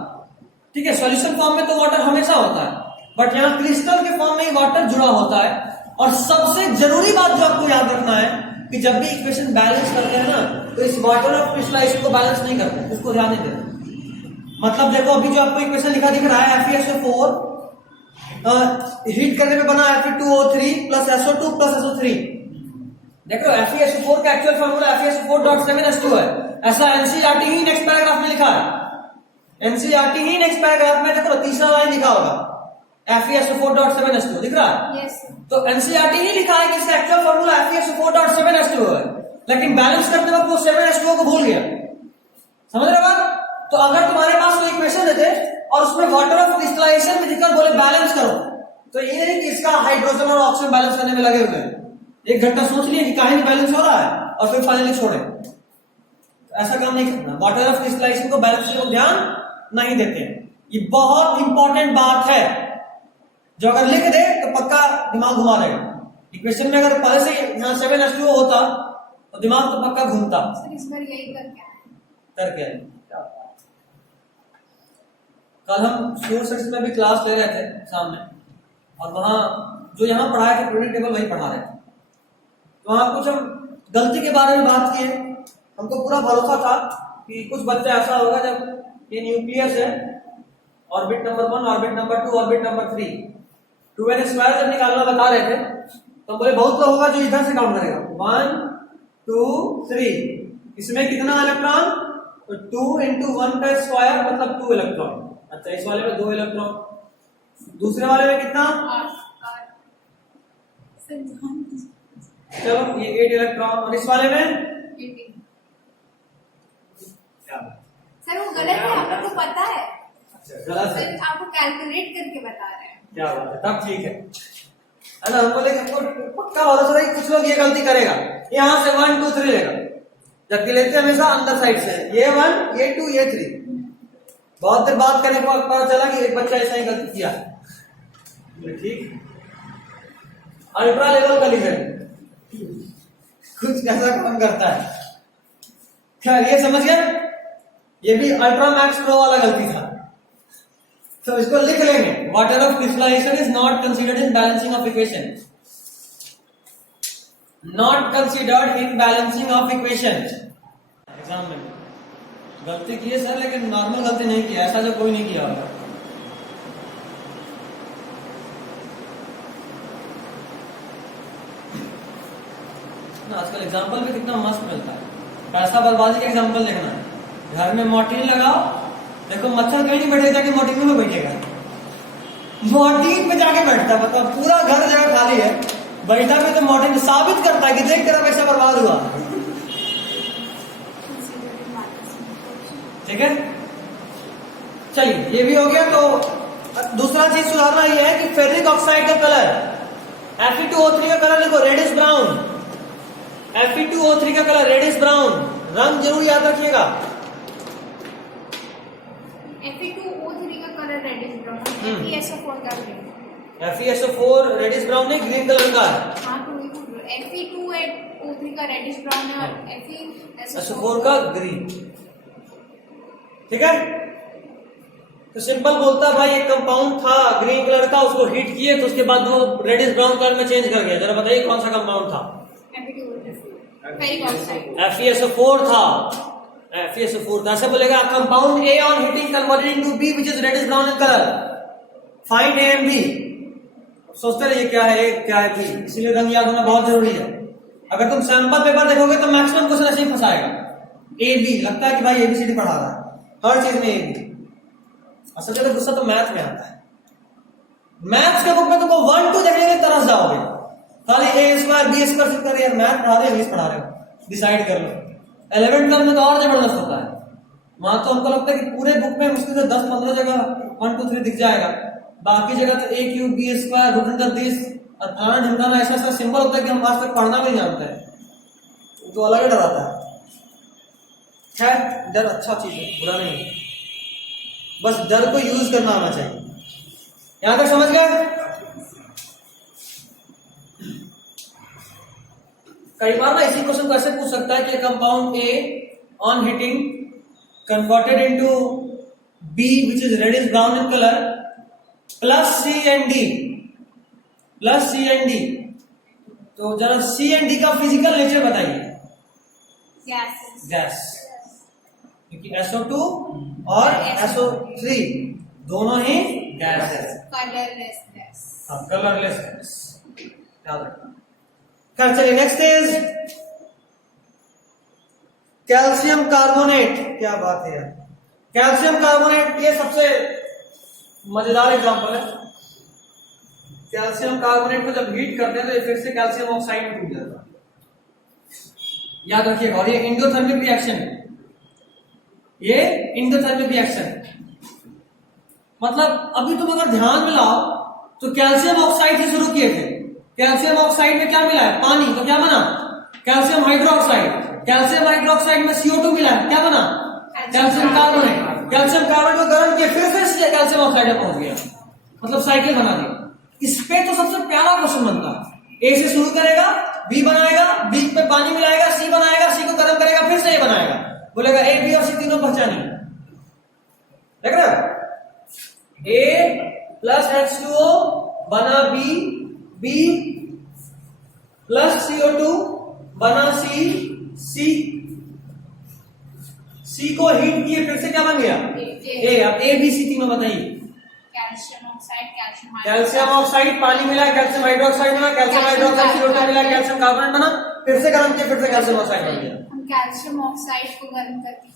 ठीक है। सॉल्यूशन फॉर्म में तो वाटर हमेशा होता है, बट यहाँ क्रिस्टल के फॉर्म में ही वाटर जुड़ा होता है। और सबसे जरूरी बात जो आपको याद रखना है कि जब भी इक्वेशन बैलेंस करते हैं ना, तो इस वाटर ऑफ क्रिस्टलाइजेशन को बैलेंस नहीं करते, उसको ध्यान नहीं देते। मतलब देखो अभी जो आपको इक्वेशन लिखा दिख रहा है FeSO4 हीट करने पे बना Fe2O3 plus SO2 plus SO3। देख रहे हो FeSO4 का एक्चुअल फॉर्मूला FeSO4.7H2 है। ऐसा एनसीईआरटी ही नेक्स्ट पैराग्राफ में लिखा है। एनसीईआरटी ही नेक्स्ट पैराग्राफ में देखो तीसरा लाइन लिखा होगा FeSO4.7H2 दिख रहा है। Yes, sir. तो एनसीईआरटी ही लिखा है कि इसका एक्चुअल फॉर्मूला FeSO4.7H2 है, लेकिन बैलेंस करते वक्त वो 7H2 को भूल गया। समझ रहे बात? तो अगर तुम्हारे पास कोई इक्वेशन देते और उसमें वाटर ऑफ क्रिस्टलाइजेशन में लिखकर बोले बैलेंस करो, तो ये नहीं कि इसका हाइड्रोजन और ऑक्सीजन बैलेंस करने में लगे हुए हैं, 1 घंटा सोच लिए कि काहे नहीं बैलेंस हो रहा है और फिर फाइनली छोड़े। ऐसा काम नहीं करना। वाटर ऑफ क्रिस्टलाइजेशन को बैलेंस को ध्यान नहीं देते हैं। ये बहुत इंपॉर्टेंट बात है, जो अगर लिख दे तो पक्का दिमाग घुमा देगा। इक्वेशन में अगर पहले से यहाँ 7H2O होता तो दिमाग तो पक्का घूमता। सर इस बार यही करके आए। करके आए। कल हम स्कूल सेक्शन में भी क्लास ले रहे थे सामने, और वहां जो यहाँ पढ़ाया थे पीरियड टेबल वही पढ़ा रहे थे। तो वहां कुछ हम गलती के बारे में बात किए। हमको पूरा भरोसा था कि कुछ बच्चा ऐसा होगा जब ये न्यूक्लियस है, orbit number 1, orbit number 2, orbit number 3, 2n square जब निकालना बता रहे थे तो बोले बहुत लोग होगा जो इधर से काउंट करेगा 1 2 3। इसमें कितना इलेक्ट्रॉन? तो 2 into 1 का स्क्वायर मतलब 2 इलेक्ट्रॉन। अच्छा इस वाले में 2 इलेक्ट्रॉन, दूसरे वाले में कितना? 8। चलो ये 8 इलेक्ट्रॉन, और इस वाले में 18। सर वो गलत है, आपको तो पता है। गलत है, सर आपको कैलकुलेट करके बता रहे हैं। क्या बात है, तब ठीक है ना। हम बोले हमको पक्का भरोसा है कि कुछ लोग ये गलती करेगा, यहाँ से 1 2 3 लेगा, जबकि लेते हमेशा अंदर साइड से ये 1 ये 2 ये 3। बहुत देर बात करने के बाद पता चला कि एक बच्चा ऐसा ही गलती किया। ठीक, अल्ट्रा लेवल का लिखे कुछ कैसा काम करता है। खैर ये समझ गया, ये भी अल्ट्रा मैक्स प्रो वाला गलती था, तो इसको लिख लेंगे। Water of crystallization is not considered in balancing of equation, not considered in balancing of equation. Exam में गलती की है सर, लेकिन नॉर्मल गलती नहीं किया, ऐसा जो कोई नहीं किया होगा। आजकल एग्जाम्पल भी कितना मस्त मिलता है। पैसा बर्बादी का एग्जाम्पल देखना है, घर में मॉर्टिन लगाओ, देखो मच्छर कहीं नहीं बैठेगा कि मॉर्टिन में बैठेगा, मॉर्टिन पे जाके बैठता है। मतलब पूरा घर जगह खाली है, बैठा भी तो मॉर्टिन साबित करता है कि देख तेरा पैसा बर्बाद हुआ। ठीक है, चलिए ये भी हो गया। तो दूसरा चीज सुधारना ये है कि फेरिक ऑक्साइड का कलर Fe2O3 का कलर देखो रेडिश ब्राउन, Fe2O3 का कलर रेडिश ब्राउन, रंग जरूर याद रखिएगा। Fe2O3 का कलर रेडिश ब्राउन, FeSO4 का ग्रीन। FeSO4 रेडिश ब्राउन नहीं ग्रीन कलर का है। हाँ तो वही बोल रहे हैं, Fe2O3 का रेडिश ब्राउन है और FeSO4 का ग्रीन। ठीक है, तो सिंपल बोलता है भाई एक कंपाउंड था ग्रीन कलर का, उसको हीट किए तो उसके बाद वो रेडिश ब्राउन कलर में चेंज कर गया। जरा बताइए कौन सा कंपाउंड था? Ferric oxide. FeSO4 था, FeSO4 था। ऐसे बोलेगा compound A on heating converted into B which is reddish brown in colour, find A and B। सोचते रहिए क्या है A क्या है B, इसीलिए रंग याद होना बहुत जरूरी है। अगर तुम सैंपल पेपर देखोगे तो मैक्सिमम क्वेश्चन ऐसे ही फंसाएगा, A B लगता है कि भाई ABCD पढ़ा रहा है हर चीज में A B। असल में गुस्सा तो मैथ में आता है। मैथ्स के बुक में तुमको 1 2 देखने में तरस जाओगे, खाली A स्क्वायर B स्क्वायर सिर्फ कर यार, मैथ पढ़ा रहे हो इंग्लिश पढ़ा रहे हो, डिसाइड कर लो। 11th क्लास में तो और जबरदस्त होता है, वहां तो हमको लगता है कि पूरे बुक में मुश्किल से 10-15 जगह 1 2 3 दिख जाएगा, बाकी जगह तो A cube B square root under 30 और फलाना ढिमकाना ऐसा ऐसा सिंबल होता है कि हम आज तक पढ़ना भी नहीं जानते हैं। तो अलग डराता है। खैर डर अच्छा चीज है, बुरा नहीं है, बस डर को यूज करना आना चाहिए। यहां तक समझ गए? कई बार ना इसी क्वेश्चन को ऐसे पूछ सकता है कि compound A on heating converted into B which is reddish brown in colour plus C and D, plus C and D. तो जरा सी एंड डी का फिजिकल नेचर बताइए। गैसेस। गैस, क्योंकि SO2 और SO3 दोनों ही गैस है। Colourless gas. Colourless gas, याद रखना। खैर चलिए नेक्स्ट इज कैल्शियम कार्बोनेट। क्या बात है यार, कैल्शियम कार्बोनेट ये सबसे मजेदार एग्जांपल है। कैल्शियम कार्बोनेट को जब हीट करते हैं तो ये फिर से कैल्शियम ऑक्साइड में टूट जाता है, याद रखिएगा। और ये एंडोथर्मिक रिएक्शन है, ये एंडोथर्मिक रिएक्शन मतलब अभी तुम अगर ध्यान मिलाओ तो कैल्शियम ऑक्साइड से शुरू किए थे। कैल्शियम ऑक्साइड में क्या मिला है? पानी। तो क्या बना? Calcium hydroxide. कैल्शियम हाइड्रोक्साइड में CO2 मिला है, क्या बना? Calcium carbonate. कैल्शियम कार्बोनेट को गर्म किया, फिर से कैल्शियम ऑक्साइड में पहुंच गया, मतलब साइकिल बना दी। इस पे तो सबसे प्यारा क्वेश्चन बनता है। ए से शुरू करेगा, बी बनाएगा, बी पे पानी मिलाएगा, सी बनाएगा, सी को गर्म करेगा, फिर से ये बनाएगा, बोलेगा ए बी और सी तीनों पहचानिए। देख रहे हो? ए प्लस H2O बना बी, बी प्लस CO2 बना सी, सी को हीट किए, फिर से क्या बन गया? ए। अब ए बी सी तीनों बताइए। कैल्शियम ऑक्साइड, कैल्शियम ऑक्साइड, पानी मिला, कैल्शियम हाइड्रोक्साइड मिला, कैल्शियम हाइड्रोक्साइड CO2 मिला, कैल्शियम कार्बोनेट बना, फिर से गर्म किया, फिर से कैल्शियम ऑक्साइड बन गया। हम कैल्शियम ऑक्साइड को गर्म करके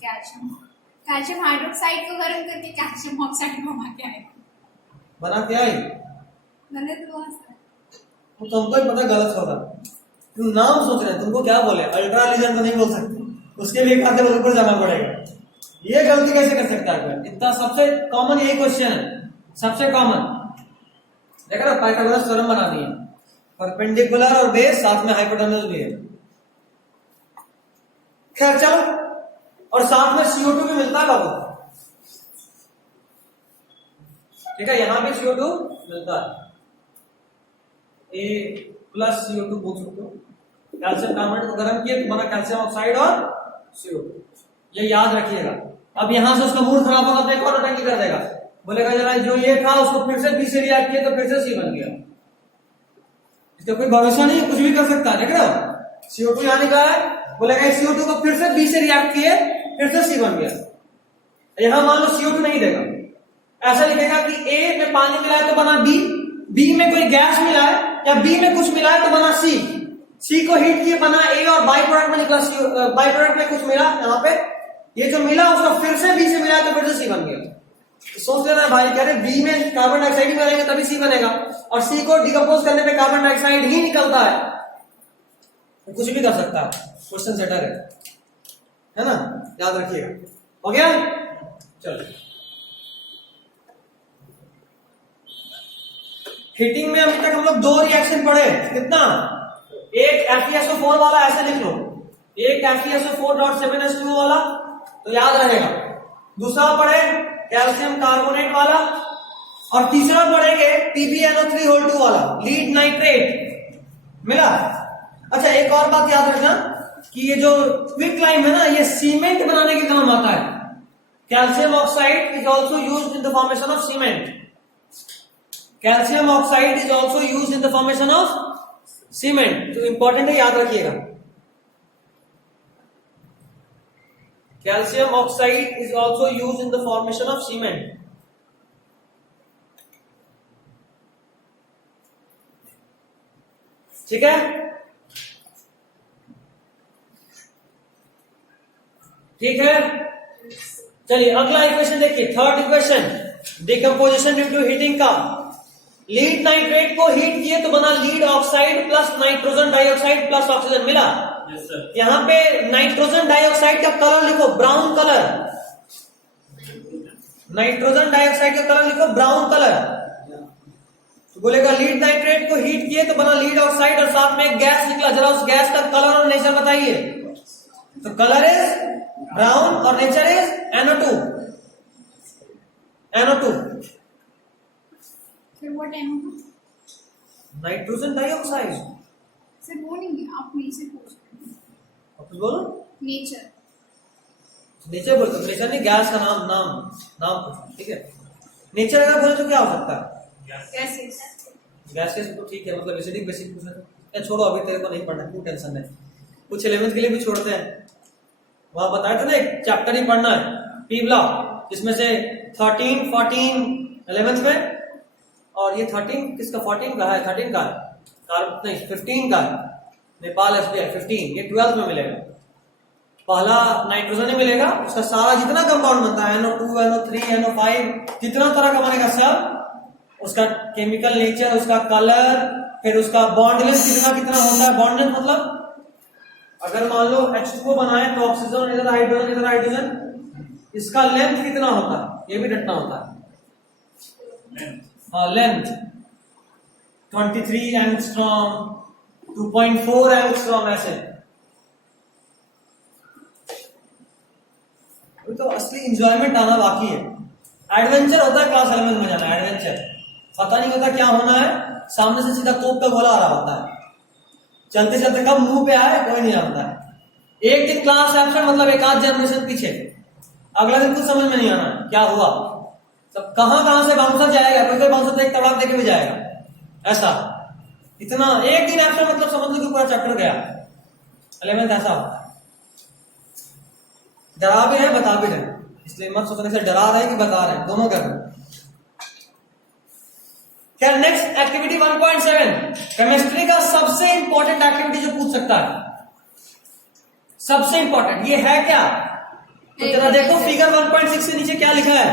कैल्शियम हाइड्रोक्साइड को गर्म करके कैल्शियम ऑक्साइड बना के आए। बना क्या है? मैंने तो तो तुमको ही पता गलत होगा, तुम नाम सोच रहे हैं, तुमको क्या बोले? अल्ट्रा लीजन तो नहीं बोल सकते, उसके लिए खाते ऊपर जाना पड़ेगा। ये गलती कैसे कर सकता है? इतना सबसे कॉमन यही क्वेश्चन है, सबसे कॉमन। देखा ना, पाइथागोरस थ्योरम बना दिए, परपेंडिकुलर और बेस, साथ में हाइपोटेन्यूज भी है। खैर चलो, और साथ में CO2 भी मिलता है बाबू, ठीक है, यहां भी CO2 मिलता है। ए प्लस CO2 बोल सकते हो। कैल्शियम कार्बोनेट को गर्म किए तो बना कैल्शियम ऑक्साइड और CO2, ये याद रखिएगा। अब यहां से उसका मूड खराब होगा तो एक और नौटंकी कर देगा, बोलेगा जरा जो ये था उसको फिर से बी से रिएक्ट किया तो फिर से सी बन गया। इसका कोई भरोसा नहीं, कुछ भी कर सकता है। देख रहे हो, CO2 यहां निकला है, बोलेगा CO2 को फिर से बी से रिएक्ट किए, फिर से सी बन गया। यहां मान लो CO2 नहीं देगा, ऐसा लिखेगा कि ए में पानी मिला है तो बना बी, बी में कोई गैस मिला है या बी में कुछ मिला है तो बना सी, सी को हीट किए बना ए, और बाई प्रोडक्ट में निकला सी, बाई प्रोडक्ट में कुछ मिला, यहाँ पे ये जो मिला उसको फिर से बी से मिला तो फिर से सी बन गया। तो सोच लेना भाई, कह रहे बी में कार्बन डाइऑक्साइड मिलाएंगे तभी सी बनेगा, और सी को डिकम्पोज करने पे कार्बन डाइऑक्साइड ही निकलता है, तो कुछ भी कर सकता है। क्वेश्चन सेटर है ना, याद रखिएगा। हो गया? चलो, हीटिंग में अभी तक हम लोग 2 रिएक्शन पढ़े। कितना? एक FeSO4 वाला ऐसे लिख लो, एक FeSO4.7H2O वाला, तो याद रहेगा। दूसरा पढ़े कैल्शियम कार्बोनेट वाला, और तीसरा पढ़ेंगे PbNO3 वाला, लीड नाइट्रेट मिला। अच्छा, एक और बात याद रखना कि ये जो क्विक लाइम है ना, ये सीमेंट बनाने के काम आता है। Calcium oxide is also used in the formation of cement. Calcium oxide is also used in the formation of cement, तो इंपॉर्टेंट है, याद रखिएगा। Calcium oxide is also used in the formation of cement. ठीक है, ठीक है। चलिए अगला इक्वेशन देखिए, third equation, decomposition due to heating का। लीड नाइट्रेट को हीट किए तो बना lead oxide plus nitrogen dioxide plus oxygen मिला। Yes sir. यहां पे नाइट्रोजन डाइऑक्साइड का कलर लिखो ब्राउन कलर, नाइट्रोजन डाइऑक्साइड का कलर लिखो ब्राउन कलर। तो बोलेगा लीड नाइट्रेट को हीट किए तो बना लीड ऑक्साइड, और साथ में एक गैस निकला, जरा उस गैस का कलर और नेचर बताइए। तो कलर इज ब्राउन और नेचर इज NO2. NO2 फिर what NO2? Nitrogen dioxide. Sir वो नहीं, आप मेरे से पूछ रहे वापस बोलो. नेचर. नेचर बोलते नेचर नहीं, गैस का नाम पूछो. ठीक है, नेचर अगर बोले तो क्या हो सकता है? गैसेस. गैसेस तो ठीक है, मतलब एसिडिक बेसिक पूछना है. छोड़ो, अभी तेरे को नहीं पढ़ना, क्यों टेंशन है. कुछ 11th के लिए भी छोड़ते हैं. वहां बताया था ना एक चैप्टर ही पढ़ना है, पी ब्लॉक, जिसमें से 13, 14 11th में, और ये 13 किसका 14 का है, 13 का है, नहीं 15 का है. नेपाल SBI 15, ये 12th में मिलेगा. पहला नाइट्रोजन ही मिलेगा, उसका सारा जितना कंपाउंड बनता है NO2, NO3, NO5, जितना तरह का बनेगा सब, उसका केमिकल नेचर, उसका कलर, फिर उसका बॉन्ड लेंथ कितना होता है. बॉन्ड लेंथ मतलब अगर मान लो H2O बनाए तो ऑक्सीजन इधर हाइड्रोजन, इसका लेंथ कितना होता है ये भी रटना होता है. हाँ, लेंथ 23 एंगस्ट्रॉम, 2.4 एंगस्ट्रॉम, ऐसे. तो असली इंजॉयमेंट आना बाकी है. एडवेंचर होता है क्लास 11 में जाना. एडवेंचर पता नहीं होता क्या होना है, सामने से सीधा तोप का गोला आ रहा होता है, चलते चलते कब मुंह पे आए कोई नहीं जानता है. एक दिन क्लास एब्सेंट मतलब एक आध जनरेशन पीछे, अगला दिन कुछ समझ में नहीं आना क्या हुआ. सब कहां से बाउंसर जाएगा, कोई बाउंसर एक तड़ाक देके भी जाएगा. ऐसा इतना एक दिन एब्सेंट मतलब समझ लो कि पूरा चैप्टर गया. 11th ऐसा होता है. डरा भी रहे बता भी रहे, इसलिए मत सोचने से डरा रहे कि बता रहे, दोनों कर रहे. क्या नेक्स्ट एक्टिविटी 1.7, केमिस्ट्री का सबसे इंपॉर्टेंट एक्टिविटी जो पूछ सकता है, सबसे इंपॉर्टेंट ये है क्या. तो जरा देखो फिगर 1.6 से नीचे क्या लिखा है.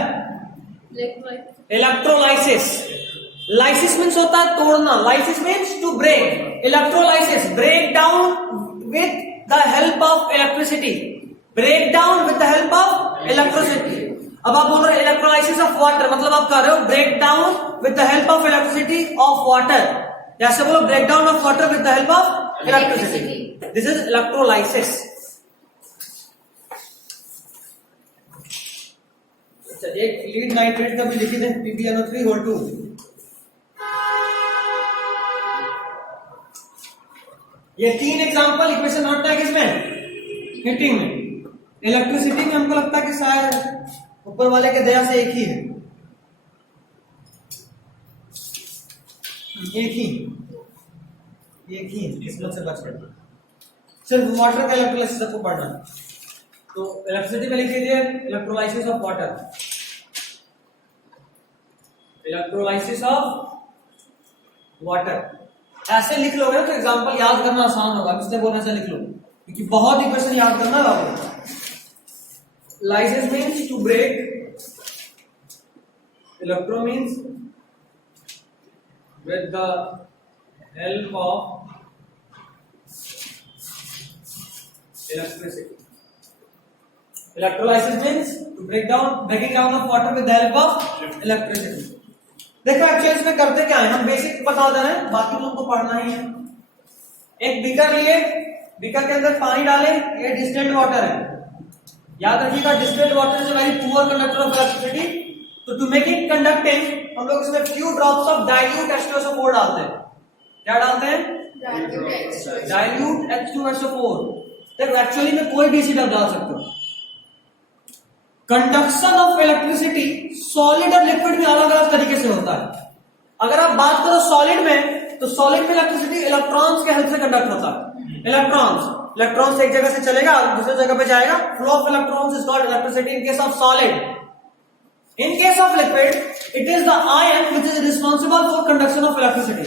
इलेक्ट्रोलाइसिस. लाइसिस मीन्स होता है तोड़ना, lysis means to break. Electrolysis, break down with the help of electricity. Break down with the help of electricity. अब आप बोल रहे हैं इलेक्ट्रोलाइसिस ऑफ वाटर, मतलब आप कर रहे हो break down with the help of electricity of water. जैसे बोलो break down of water with the help of electricity. This is electrolysis. एक लीड नाइट्रेट का भी लिखी दें, PbNO3 ये 3 एग्जांपल इक्वेशन रखना है किसमें, हीटिंग में. इलेक्ट्रिसिटी में हमको लगता है कि शायद ऊपर वाले के दया से एक ही है, एक ही किस्मत से बच गए. सिर्फ वाटर का इलेक्ट्रोलाइसिस आपको पढ़ना है. तो इलेक्ट्रिसिटी में लिख लीजिए electrolysis of water, electrolysis of water. ऐसे लिख लोगे ना तो एग्जांपल याद करना आसान होगा, इसलिए बोलना ऐसे लिख लो, क्योंकि बहुत ही क्वेश्चन याद करना है आपको. Lysis means to break, electro means with the help of electricity. Electrolysis means to breaking down of water with the help of electricity. देखो एक्चुअली इसमें करते क्या है, हम बेसिक बता दे रहे हैं, बाकी तुमको पढ़ना ही है. एक बीकर लिए, बीकर के अंदर पानी डाले, ये डिस्टिल्ड वाटर है. याद रखिएगा distilled water is a very poor conductor of electricity. तो टू मेक इट कंडक्टिंग हम लोग इसमें few drops of dilute H2SO4 डालते हैं. क्या डालते हैं, डाइल्यूट H2SO4. देखो एक्चुअली में कोई भी एसिड आप डाल सकते हो. कंडक्शन ऑफ इलेक्ट्रिसिटी सॉलिड और लिक्विड में अलग अलग तरीके से होता है. अगर आप बात करो सॉलिड में, तो सॉलिड में इलेक्ट्रिसिटी इलेक्ट्रॉन्स के हेल्प से कंडक्ट होता है. इलेक्ट्रॉन्स एक जगह से चलेगा दूसरी जगह पे जाएगा. Flow of electrons is called electricity in case of solid. In case of liquid, it is the ion which is responsible for conduction of electricity.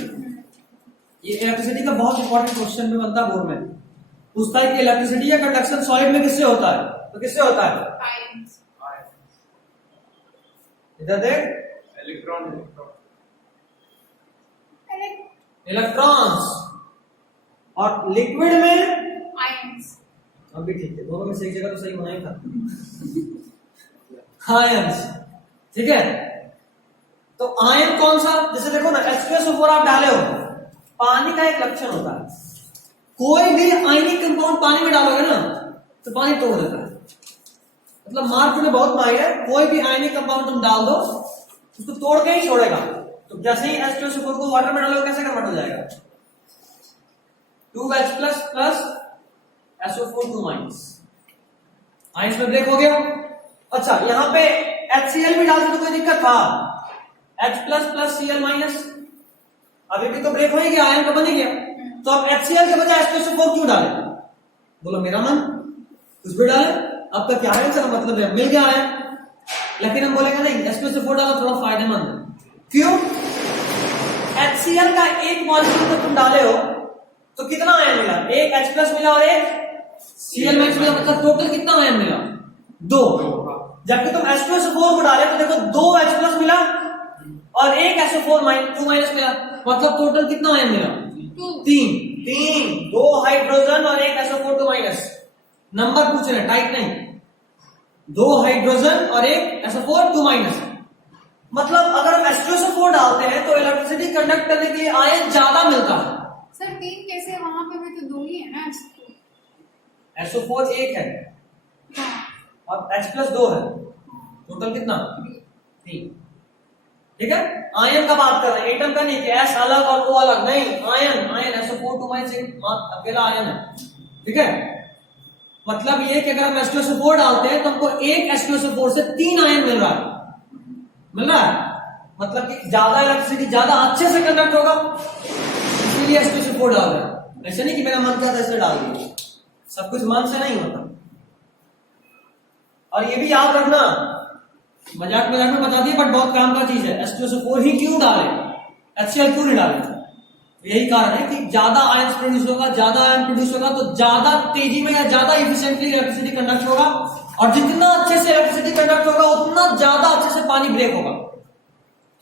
ये इलेक्ट्रिसिटी का बहुत इंपॉर्टेंट क्वेश्चन में बनता है बोर्ड में. पूछता है कि इलेक्ट्रिसिटी या कंडक्शन सॉलिड में किससे होता है, तो किससे होता है, आयंस. इधर देख, इलेक्ट्रॉन्स. और लिक्विड में आयंस. अब भी ठीक है, दोनों में से एक जगह तो सही होना ही था. आयंस. ठीक है. तो आयन कौन सा, जैसे देखो ना H2SO4 आप डाले हो, पानी का एक लक्षण होता है, कोई भी आयनिक कंपाउंड पानी में डालोगे ना तो पानी तोड़ देता है। मतलब मार्क में बहुत माहिर है, कोई भी आयनिक कंपाउंड तुम डाल दो उसको तोड़ के ही छोड़ेगा। तो जैसे ही H2SO4 को वाटर में डालो कैसे कन्वर्ट हो जाएगा, 2H plus SO4 2 minus, ions में ब्रेक हो गया। अच्छा यहां पे HCl भी डालते तो कोई दिक्कत था, H प्लस Cl माइनस, अभी भी तो ब्रेक हो ही गया, आयन का बन ही गया। तो अब HCl के बजाय H2SO4 क्यों डाले, बोलो मेरा मन, कुछ भी डाले, आपका क्या है, चलो मतलब है मिल गया आयन। लेकिन हम बोलेंगे नहीं, H2SO4 डालो थोड़ा फायदेमंद है। क्यों, HCl का एक मॉलिक्यूल जब तुम डाले हो तो कितना आयन मिला, एक H प्लस मिला और एक Cl माइनस मिला, मतलब टोटल कितना आयन मिला, 2। जबकि तुम H2SO4 को डाले तो देखो 2 H प्लस मिला और एक SO4 2 माइनस मिला, मतलब टोटल कितना आयन मिला, 3। 2 हाइड्रोजन और एक SO4 2 माइनस, नंबर पूछ रहे हैं टाइप नहीं, 2 हाइड्रोजन और एक SO4 2 माइनस। मतलब अगर हम H2SO4 डालते हैं तो इलेक्ट्रिसिटी कंडक्ट करने के लिए आयन ज्यादा मिलता है। सर 3 कैसे, वहां पे भी तो 2 ही है ना। SO4 1 है और H प्लस 2 है, टोटल कितना, 3। ठीक है, आयन का बात कर रहे हैं, एटम का नहीं कि S अलग और O अलग, नहीं, आयन SO4 2 माइनस एक अकेला आयन है। ठीक है, मतलब ये कि अगर हम H2SO4 डालते हैं तो हमको एक H2SO4 से 3 आयन मिल रहा है, मतलब कि ज्यादा इलेक्ट्रिसिटी ज्यादा अच्छे से कंडक्ट होगा, इसलिए H2SO4 डाल रहे हैं। ऐसे नहीं कि मेरा मन क्या था इसलिए डाल दिया, सब कुछ मन से नहीं होता। और ये भी याद रखना, मजाक में बता दिए बट बहुत काम का चीज है, H2SO4 ही क्यों डाले, HCl क्यों नहीं डाले, यही कारण है कि ज्यादा आयन प्रोड्यूस होगा, ज्यादा आयन प्रोड्यूस होगा तो ज्यादा तेजी में या ज्यादा इफिशिएंटली इलेक्ट्रिसिटी कंडक्ट होगा, और जितना अच्छे से इलेक्ट्रिसिटी कंडक्ट होगा उतना ज्यादा अच्छे से पानी ब्रेक होगा।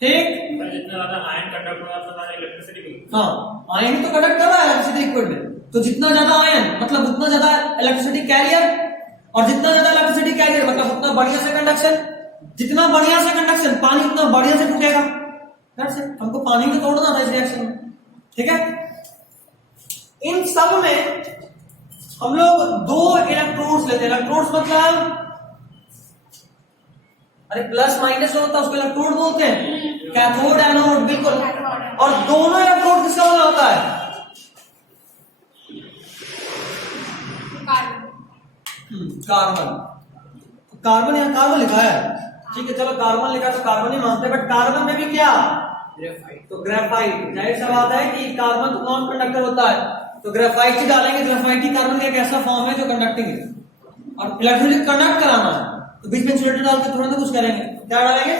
ठीक, जितना ज्यादा आयन कंडक्ट होगा उतना ज्यादा इलेक्ट्रिसिटी मिलेगी। हाँ, आयन तो कंडक्ट कर रहा है इलेक्ट्रिसिटी इक्वल में, तो जितना ज्यादा आयन मतलब उतना ज्यादा इलेक्ट्रिसिटी कैरियर, और जितना ज्यादा इलेक्ट्रिसिटी कैरियर मतलब उतना बढ़िया से कंडक्शन, जितना बढ़िया से कंडक्शन पानी उतना बढ़िया से टूटेगा। हमको पानी में तोड़ना था इस रिएक्शन में। ठीक है, इन सब में हम लोग 2 इलेक्ट्रोड्स लेते हैं। इलेक्ट्रोड्स मतलब अरे प्लस माइनस होता है उसको इलेक्ट्रोड बोलते हैं, कैथोड एनोड, बिल्कुल। और दोनों इलेक्ट्रोड किसका बना होता है, कार्बन। कार्बन यहाँ कार्बन लिखा है, ठीक है, चलो कार्बन लिखा तो कार्बन ही मानते हैं, बट कार्बन में भी क्या, ग्रेफाइट। तो ग्रेफाइट, जाहिर सा बात है कि कार्बन तो नॉन कंडक्टर होता है, तो ग्रेफाइट ही डालेंगे। ग्रेफाइट ही कार्बन का एक ऐसा फॉर्म है जो कंडक्टिंग है, और इलेक्ट्रिसिटी कंडक्ट कराना है तो बीच में इंसुलेटर डाल के तुरंत कुछ करेंगे, क्या डालेंगे,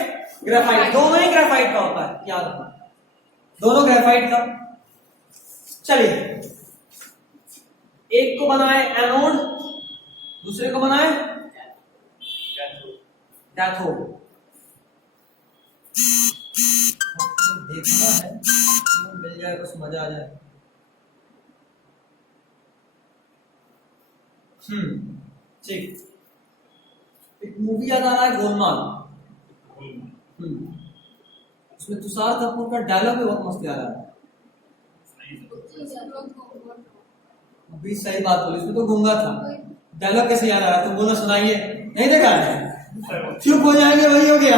ग्रेफाइट। दोनों ही ग्रेफाइट का होता है, याद रखना, दोनों ग्रेफाइट का। चलिए, एक को बनाए एनोड, दूसरे को बनाए कैथोड। देखना है, मिल जाए बस मजा आ जाए। ठीक, एक मूवी याद आ रहा है, गोलमाल। उसमें तुषार कपूर का डायलॉग भी बहुत मस्त याद आ रहा है। अभी सही बात बोली, उसमें तो गूंगा था, डायलॉग कैसे याद आ रहा है, तुम बोलो सुनाइए, नहीं देखा है, चुप हो जाएंगे वही हो गया।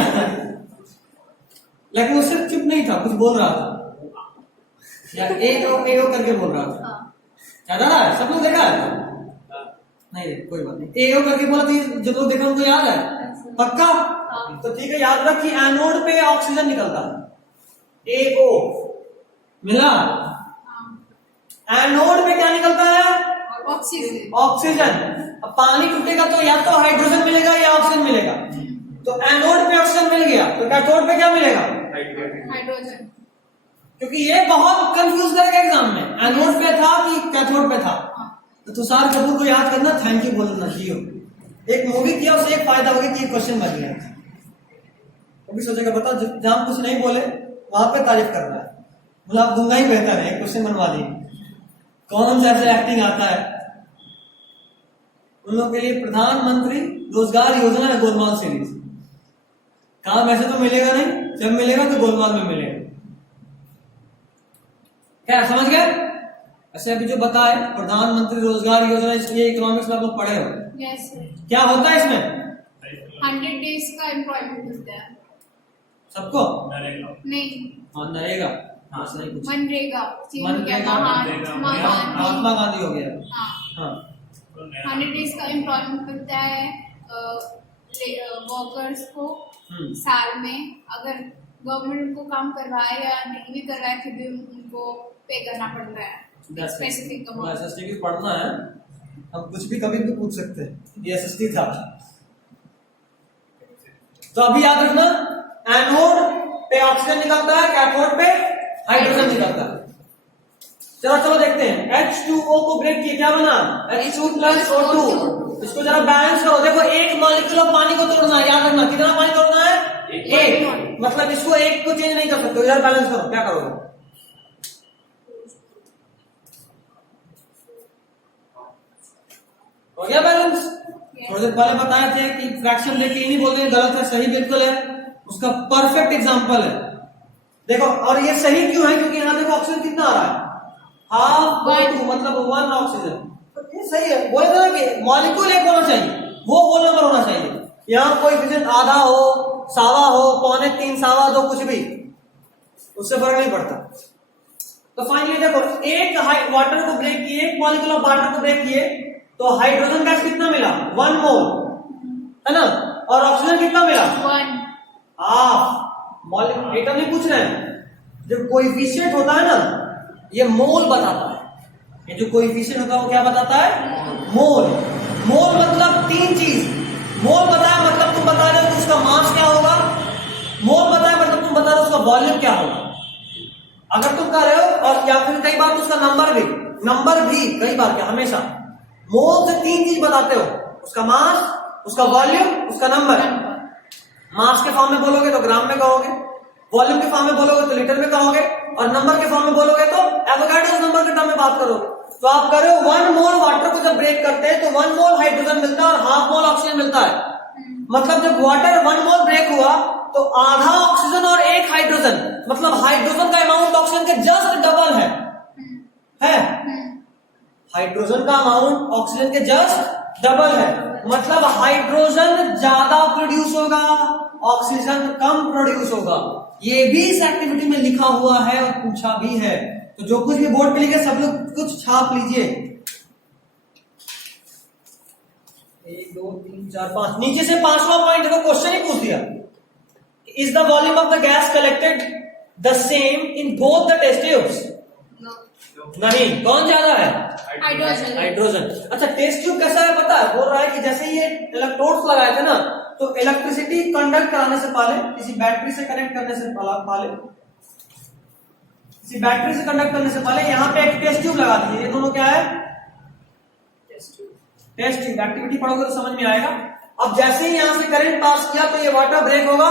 लेकिन वो सिर्फ चुप नहीं था, कुछ बोल रहा था, या एक करके बोल रहा था, याद आ रहा है, सब लोग देखा है, नहीं कोई बात नहीं, एओ करके बोला तो जो लोग देखा उनको याद है पक्का। तो ठीक है, याद रख कि एनोड पे ऑक्सीजन निकलता है, एओ मिला, एनोड पे क्या निकलता है, ऑक्सीजन। अब पानी टूटेगा तो या तो हाइड्रोजन मिलेगा या ऑक्सीजन मिलेगा, तो एनोड पे ऑक्सीजन मिल गया तो कैथोड पे क्या मिलेगा, हाइड्रोजन। क्योंकि ये बहुत कंफ्यूज करेगा एग्जाम में, एनोड पे था कि कैथोड पे था। तो तुषार कपूर को याद करना, थैंक यू बोलना, जियो एक मूवी किया, उससे एक फायदा हो गया कि क्वेश्चन बन गया। कभी सोचेगा बता, जहां कुछ नहीं बोले वहां पे तारीफ करना है, बोला आप गूंगा ही बेहतर है, क्वेश्चन बनवा दिए। कौन सा ऐसे एक्टिंग आता है उन लोगों के लिए, प्रधानमंत्री रोजगार योजना है गोलमाल सीरीज। काम ऐसे तो मिलेगा नहीं, जब मिलेगा तो गोलमाल में मिलेगा। क्या समझ गया, ऐसे अभी जो बताए प्रधानमंत्री रोजगार योजना, इसलिए इकोनॉमिक्स में आप लोग पढ़े हो, यस सर। क्या होता है इसमें? 100 डेज का एम्प्लॉयमेंट होता है। सबको? नहीं, हाँ, नरेगा, हाँ सही कुछ, मनरेगा, मनरेगा, महात्मा गांधी हो गया। हाँ, 100 डेज का एम्प्लॉयमेंट मिलता है वर्कर्स को साल में। अगर गवर्नमेंट उनको काम करवाए या नहीं भी करवाए फिर भी उनको पे करना पड़ता है स्पेसिफिक अमाउंट। एसएसटी की पढ़ना है, हम कुछ भी कभी भी पूछ सकते हैं, ये एसएसटी था। तो अभी याद रखना, एनोड पे ऑक्सीजन निकलता है, कैथोड पे हाइड्रोजन निकलता है। चलो देखते हैं, H2O को ब्रेक किए, क्या बना? H2 plus O2। इसको जरा बैलेंस करो, देखो एक मॉलिक्यूल ऑफ पानी को तोड़ना है, याद रखना कितना पानी तोड़ना है? एक। मतलब इसको एक को चेंज नहीं कर सकते, इधर बैलेंस करो, क्या करोगे? हो गया बैलेंस? थोड़ी देर पहले बताए थे कि फ्रैक्शन लेके ही नहीं बोलते हैं, गलत है, सही बिल्कुल है, उसका परफेक्ट एग्जांपल है। देखो, और ये सही क्यों है? क्योंकि यहाँ देखो ऑक्सीजन कितना आ रहा है, हाफ बाय 2, मतलब 1 ऑक्सीजन। तो ये सही है, बोले था ना कि मॉलिक्यूल एक होना चाहिए, वो होल नंबर होना चाहिए। यहाँ कोएफिशिएंट आधा हो, सावा हो, 2.25, सावा 2, कुछ भी, उससे फर्क नहीं पड़ता। तो फाइनली देखो, एक वाटर को ब्रेक किए, एक मॉलिक्यूल ऑफ वाटर को ब्रेक किए, तो हाइड्रोजन गैस कितना मिला? 1 मोल, है ना? और ऑक्सीजन कितना मिला? 1 हाफ। मॉलिक्यूल एटम नहीं पूछ रहे हैं, जो कोएफिशिएंट होता है ना, ये मोल बताता है। ये जो कोएफिशिएंट होता है वो क्या बताता है? मोल। मोल मतलब 3 चीज। मोल बताया मतलब तुम बता रहे हो कि उसका मास क्या होगा, मोल बताया मतलब तुम बता रहे हो उसका वॉल्यूम क्या होगा। अगर तुम कह रहे हो, और या फिर कई बार उसका नंबर भी कई बार क्या, हमेशा मोल से 3 चीज बताते हो, उसका मास, उसका वॉल्यूम, उसका नंबर। मास के फॉर्म में बोलोगे तो ग्राम में कहोगे, वॉल्यूम के फॉर्म में बोलोगे तो लीटर में कहोगे, और नंबर के फॉर्म में बोलोगे तो एवोगाड्रो नंबर के टर्म में बात करोगे। तो आप कर रहे हो 1 मोल वाटर को जब ब्रेक करते हैं तो 1 मोल हाइड्रोजन मिलता है और हाफ मोल ऑक्सीजन मिलता है। मतलब जब वाटर 1 मोल ब्रेक हुआ तो आधा ऑक्सीजन और 1 हाइड्रोजन, मतलब हाइड्रोजन का अमाउंट ऑक्सीजन के जस्ट डबल है? हाइड्रोजन का अमाउंट ऑक्सीजन के जस्ट डबल है, मतलब हाइड्रोजन ज्यादा प्रोड्यूस होगा, ऑक्सीजन कम प्रोड्यूस होगा। ये भी इस एक्टिविटी में लिखा हुआ है और पूछा भी है। तो जो कुछ भी बोर्ड पे लिखे सब लोग कुछ छाप लीजिए। 1 2 3 4 5, नीचे से 5वां पॉइंट देखो, क्वेश्चन ही पूछ दिया, is the volume of the gas collected the same in both the test tubes? नहीं, कौन ज्यादा है? हाइड्रोजन। अच्छा, टेस्ट ट्यूब कैसा है पता है? बोल रहा है कि जैसे ये इलेक्ट्रोड्स लगाए थे ना, तो इलेक्ट्रिसिटी कंडक्ट कराने से पहले, किसी बैटरी से कनेक्ट करने से पहले, किसी बैटरी से कंडक्ट करने से पहले यहाँ पे एक टेस्ट ट्यूब लगा दीजिए। ये दोनों क्या है? Test tube. एक्टिविटी पढ़ोगे तो समझ में आएगा। अब जैसे ही यहाँ से करंट पास किया तो ये वाटर ब्रेक होगा,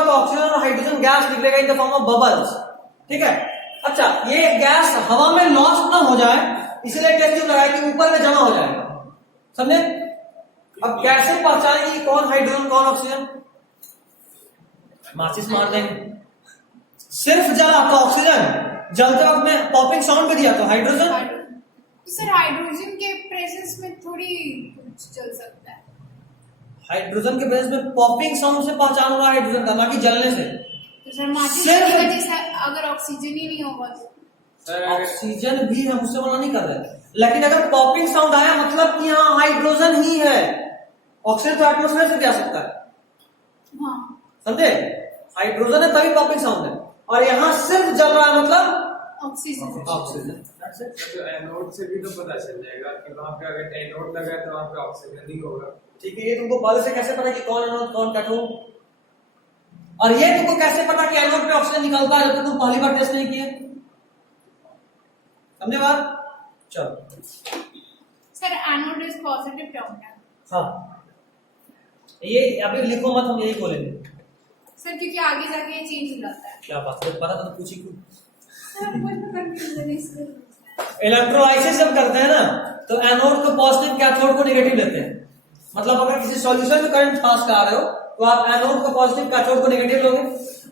तो ऑक्सीजन और हाइड्रोजन गैस निकलेगा in the form of bubbles. ठीक है? अच्छा, ये गैस हवा में लॉस्ट ना हो जाए इसलिए टेस्ट ट्यूब लगाया कि ऊपर में जमा हो जाएगा, समझे? अब कैसे पहचानेंगे कौन हाइड्रोजन कौन ऑक्सीजन? माचिस मार देंगे। सिर्फ जला तो ऑक्सीजन, जलते वक्त में पॉपिंग साउंड भी दिया तो हाइड्रोजन। सर हाइड्रोजन के प्रेजेंस में थोड़ी कुछ चल सकता है। हाइड्रोजन के प्रेजेंस में पॉपिंग साउंड से पहचान होगा हाइड्रोजन का, ना कि जलने से। तो सर माचिस की वजह से अगर ऑक्सीजन ही नहीं होगा तो ऑक्सीजन भी हम उससे मना नहीं कर रहे, लेकिन अगर पॉपिंग साउंड आया मतलब कि यहाँ हाइड्रोजन ही है। ऑक्सीजन तो एटमॉस्फेयर से जा सकता है, हाँ, समझे? हाइड्रोजन है तभी पॉपिंग साउंड है, और यहाँ सिर्फ जल रहा है मतलब ऑक्सीजन। तो एनोड से भी तो पता चल जाएगा कि वहाँ पे अगर एनोड लगा है तो वहाँ पे ऑक्सीजन ही होगा। ठीक है, ये तुमको पहले से कैसे पता कि कौन एनोड कौन कैथोड? और ये तुमको कैसे पता कि एनोड पे ऑक्सीजन निकलता है जब तक तुम पहली बार टेस्ट नहीं किए? समझे बात? चलो, sir anode is positive term है। हाँ, ये अभी लिखो मत, हम यही बोलेंगे सर, क्योंकि आगे जाके ये चेंज हो जाता है। क्या बात है, पता तो पूछी क्यों? सर मुझे कंफ्यूजन है इसलिए। इलेक्ट्रोलाइसिस जब करते हैं ना तो एनोड को पॉजिटिव, कैथोड को नेगेटिव लेते हैं। मतलब अगर किसी सॉल्यूशन में करंट पास करा रहे हो तो आप एनोड को पॉजिटिव, कैथोड को नेगेटिव लोगे,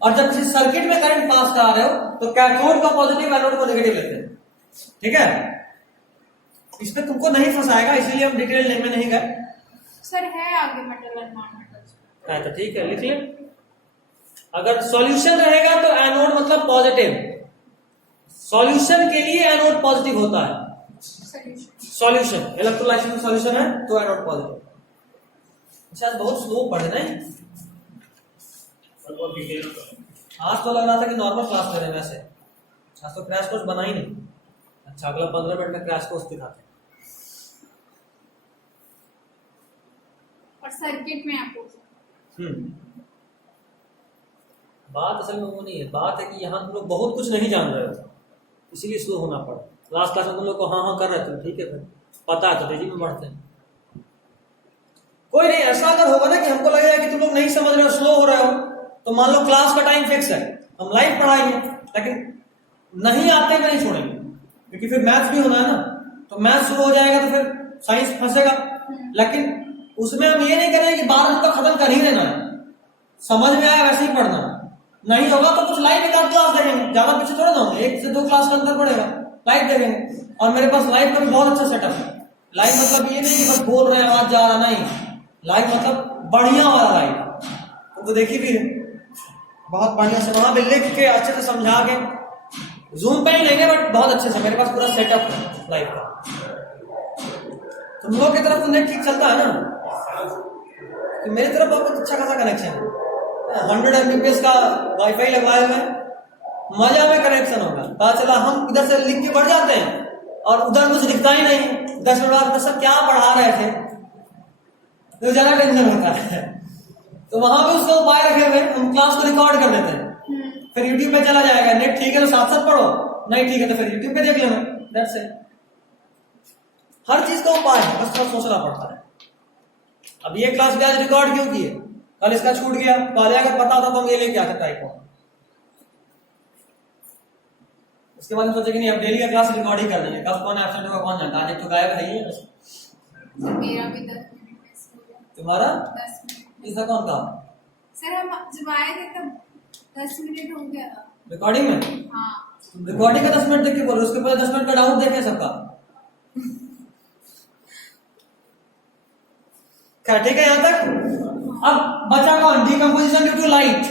और जब किसी सर्किट में करंट पास करा रहे हो तो कैथोड का पॉजिटिव, एनोड को नेगेटिव लेते हैं। ठीक है, इसमें तुमको नहीं फंसाएगा, इसीलिए हम डिटेल में नहीं गए। सर है आगे मेटल और नॉन मेटल। है तो ठीक है, लिख ले। अगर सॉल्यूशन रहेगा तो एनोड मतलब पॉजिटिव, सॉल्यूशन के लिए एनोड पॉजिटिव होता है। सॉल्यूशन इलेक्ट्रोलाइसिस में सॉल्यूशन है तो एनोड पॉजिटिव। शायद बहुत स्लो पढ़े नहीं, आज तो लग रहा था कि नॉर्मल क्लास ले रहे हैं, वैसे आज तो क्रैश कोर्स बना ही नहीं। अच्छा, अगला 15 मिनट में क्रैश कोर्स दिखाते हैं। और सर्किट में आपको बात असल में वो नहीं है, बात है कि यहाँ तुम लोग बहुत कुछ नहीं जान रहे हो, इसीलिए स्लो होना पड़ा। लास्ट क्लास में तुम लोग को हाँ कर रहे थे, ठीक है, फिर पता है तो तेजी में बढ़ते हैं। कोई नहीं, ऐसा अगर होगा ना कि हमको लगेगा कि तुम लोग नहीं समझ रहे हो, स्लो हो रहे हो, तो मान लो क्लास का टाइम फिक्स है, हम लाइव पढ़ाएंगे, लेकिन नहीं आते हुए नहीं छोड़ेंगे, क्योंकि फिर मैथ्स भी होना है ना, तो मैथ्स शुरू हो जाएगा तो फिर साइंस फंसेगा। लेकिन उसमें हम ये नहीं करेंगे कि 12 का खत्म कर ही देना है, समझ में आया वैसे ही पढ़ना, नहीं होगा तो कुछ लाइव एक आध क्लास देखेंगे, ज्यादा पीछे थोड़ा ना होंगे, 1 से 2 क्लास का अंतर पड़ेगा, लाइव देखेंगे। और मेरे पास लाइव का भी बहुत अच्छा सेटअप है। लाइव मतलब ये नहीं कि बस बोल रहे हैं आवाज जा रहा, नहीं, लाइव मतलब बढ़िया वाला लाइव, तो देखिए भी बहुत बढ़िया से वहां पे लिख के अच्छे से समझा के, जूम पे ही लेंगे बट बहुत अच्छे से, मेरे पास पूरा सेटअप है लाइव का। तुम लोग की तरफ तो नेट ठीक चलता है ना, तो मेरी तरफ बहुत अच्छा खासा कनेक्शन है, 100 Mbps का वाईफाई लगवाए हुए, मजा में कनेक्शन होगा। पता चला हम इधर से लिख के बढ़ जाते हैं और उधर कुछ दिखता ही नहीं, 10 मिनट बाद सब क्या पढ़ा रहे थे, तो ज्यादा टेंशन होता है। तो वहां पे उसका उपाय रखे हुए, हम क्लास को रिकॉर्ड कर देते हैं, फिर यूट्यूब पे चला जाएगा, नेट ठीक है तो साथ साथ पढ़ो, नहीं ठीक है तो फिर यूट्यूब पे देख लेना, दैट्स इट। हर चीज का उपाय है, बस थोड़ा सोचना पड़ता है। अब ये क्लास भी आज रिकॉर्ड क्यों किए, कल इसका छूट गया, पहले अगर पता होता तो हम ये लेके आते टाइप। उसके बाद सोचे कि नहीं अब डेली का क्लास रिकॉर्ड ही कर देंगे, कब कौन एब्सेंट होगा कौन जानता, आज तो गायब है ही। मेरा भी 10 मिनट मिस हो गया। तुम्हारा 10 मिनट इसका कौन था सर, हम जब आए थे तब 10 मिनट हो गया था रिकॉर्डिंग में। हाँ, रिकॉर्डिंग का 10 मिनट देख के बोलो, उसके पहले 10 मिनट का डाउट देखे सबका। क्या ठीक है यहाँ तक। अब बचा कौन, डिकम्पोजिशन ड्यू टू लाइट।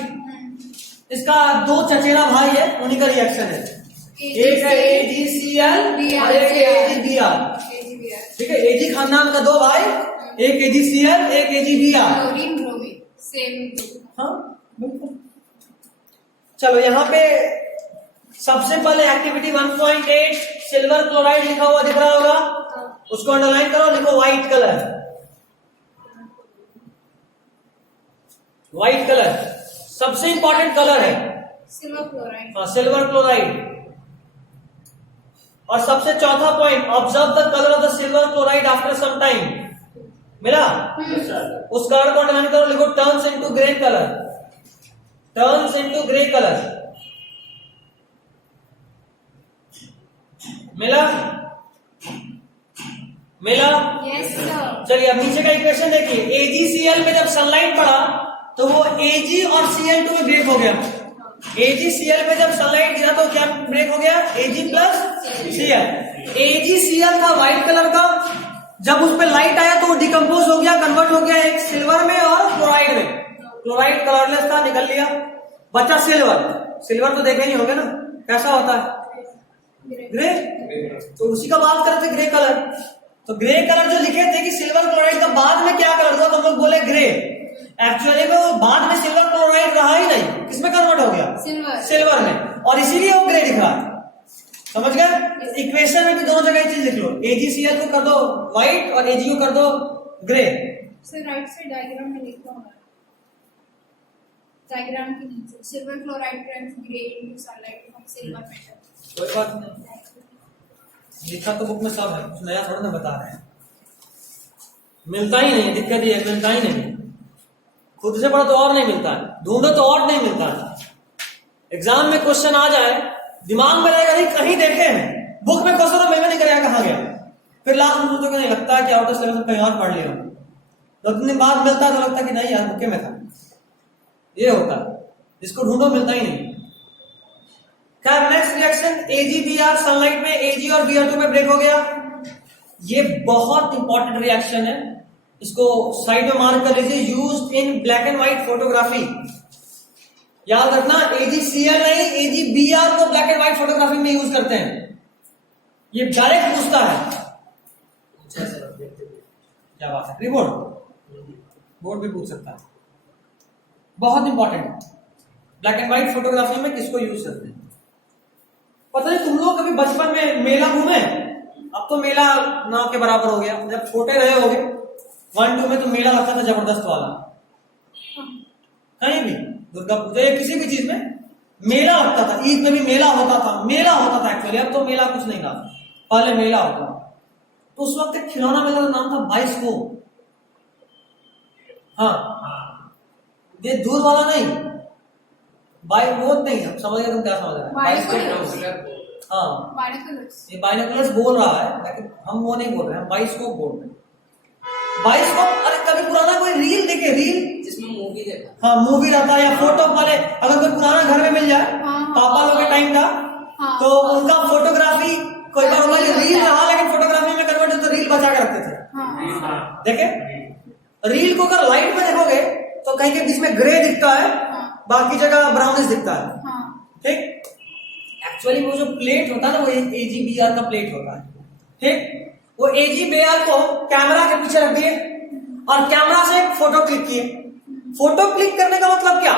इसका 2 चचेरा भाई है, उन्हीं का रिएक्शन है, एक है AgCl और एक है AgBr। ठीक है, Ag खानदान का 2 भाई, एक AgCl एक AgBr। Chlorine bromine same. हाँ बिल्कुल। चलो यहाँ पे सबसे पहले एक्टिविटी 1.8 सिल्वर क्लोराइड लिखा हुआ दिख रहा होगा, उसको अंडरलाइन करो, लिखो व्हाइट कलर, व्हाइट कलर सबसे इंपॉर्टेंट कलर है, सिल्वर क्लोराइड। हाँ सिल्वर क्लोराइड। और सबसे चौथा point, observe the colour of the silver chloride after some time. मिला? उस कलर को अंडरलाइन करो, लिखो turns into grey colour, turns into grey colour. मिला? मिला? Yes sir. चलिए अब नीचे का इक्वेशन देखिए, AgCl में जब सनलाइट पड़ा तो वो Ag और Cl2 में ब्रेक हो गया। AgCl में जब सनलाइट गिरा तो क्या ब्रेक हो गया, Ag प्लस Cl। AgCl था व्हाइट कलर का, जब उस पर लाइट आया तो वो डिकम्पोज हो गया, कन्वर्ट हो गया एक सिल्वर में और क्लोराइड में। क्लोराइड कलरलेस था, निकल लिया, बचा सिल्वर। सिल्वर तो देखे नहीं होगे ना कैसा होता है, ग्रे। तो उसी का बात करते थे, ग्रे कलर। तो ग्रे कलर जो लिखे थे कि सिल्वर क्लोराइड का बाद में क्या कलर हुआ, तो हम लोग बोले ग्रे। एक्चुअली में वो बाद में सिल्वर क्लोराइड रहा ही नहीं, किसमें कन्वर्ट हो गया, सिल्वर, सिल्वर में, और इसीलिए वो ग्रे दिख रहा है। समझ गए? इक्वेशन में भी दोनों जगह चीज लिख लो, AgCl को कर दो व्हाइट और Ag को कर दो grey. Sir right side diagram में लिखा हुआ है, डायग्राम के नीचे silver chloride turns grey into sunlight from silver metal. कोई बात नहीं, लिखा तो बुक में सब है, कुछ नया थोड़ा ना बता रहे हैं। मिलता ही नहीं है, दिक्कत ये है, मिलता ही नहीं। खुद से पढ़ो तो और नहीं मिलता है, ढूंढो तो और नहीं मिलता है। एग्जाम में क्वेश्चन आ जाए, दिमाग में रहेगा नहीं कहीं देखे हैं, बुक में क्वेश्चन तो मैं नहीं करेगा कहाँ गया, फिर लास्ट में सोचो नहीं लगता है कि आउट ऑफ सिलेबस कहीं और पढ़ लिया, 2 दिन बाद मिलता है तो लगता है कि नहीं यार बुके में था। ये होता है, इसको ढूंढो मिलता ही नहीं। क्या नेक्स्ट रिएक्शन AgBr सनलाइट में Ag और Br2 में ब्रेक हो गया। ये बहुत इंपॉर्टेंट रिएक्शन है, इसको साइड में मार्क कर लीजिए। Used in black and white photography. याद रखना AgCl नहीं AgBr को ब्लैक एंड व्हाइट फोटोग्राफी में यूज करते हैं। ये डायरेक्ट पूछता है। अच्छा सर, क्या बात है, रिपोर्ट बोर्ड भी पूछ सकता है। बहुत important, black and white photography में किसको यूज करते हैं। पता नहीं तुम लोग कभी बचपन में मेला घूमे? अब तो मेला नाव के बराबर हो गया, जब छोटे रहे होगे 1-2 में तो मेला लगता था जबरदस्त वाला। कहीं भी दुर्गा पूजा या किसी भी चीज में मेला लगता था। ईद में भी मेला होता था एक्चुअली। अब तो मेला कुछ नहीं था, पहले मेला होता। तो उस वक्त एक खिलौना मेला का नाम था बाइस्कोप। हाँ, ये दूर वाला नहीं, वो नहीं, अब समझ गए तुम क्या समझ रहे हैं। बाइस्कोप। हाँ, बाइनोकुलर्स। ये बाइनोकुलर्स बोल रहा है, लेकिन हम वो नहीं बोल रहे हैं, बाइस्कोप बोल रहे हैं। बाइस्कोप, अरे कभी पुराना कोई रील देखे, रील जिसमें मूवी देखा। हाँ, मूवी रहता है या फोटो वाले। अगर कोई पुराना घर में मिल जाए, पापा लोग के टाइम का, तो उनका फोटोग्राफी कोई बार रील रहा, लेकिन फोटोग्राफी में कन्वर्ट होता, रील बचा के रखते थे। देखे रील को अगर लाइट में देखोगे तो कहीं के बीच में ग्रे दिखता है, बाकी जगह ब्राउनिश दिखता है। ठीक, एक्चुअली वो जो प्लेट होता है ना, वो AgBr का प्लेट होता है। ठीक, वो AgBr को कैमरा के पीछे रख दिए और कैमरा से एक फोटो क्लिक किए। फोटो क्लिक करने का मतलब क्या,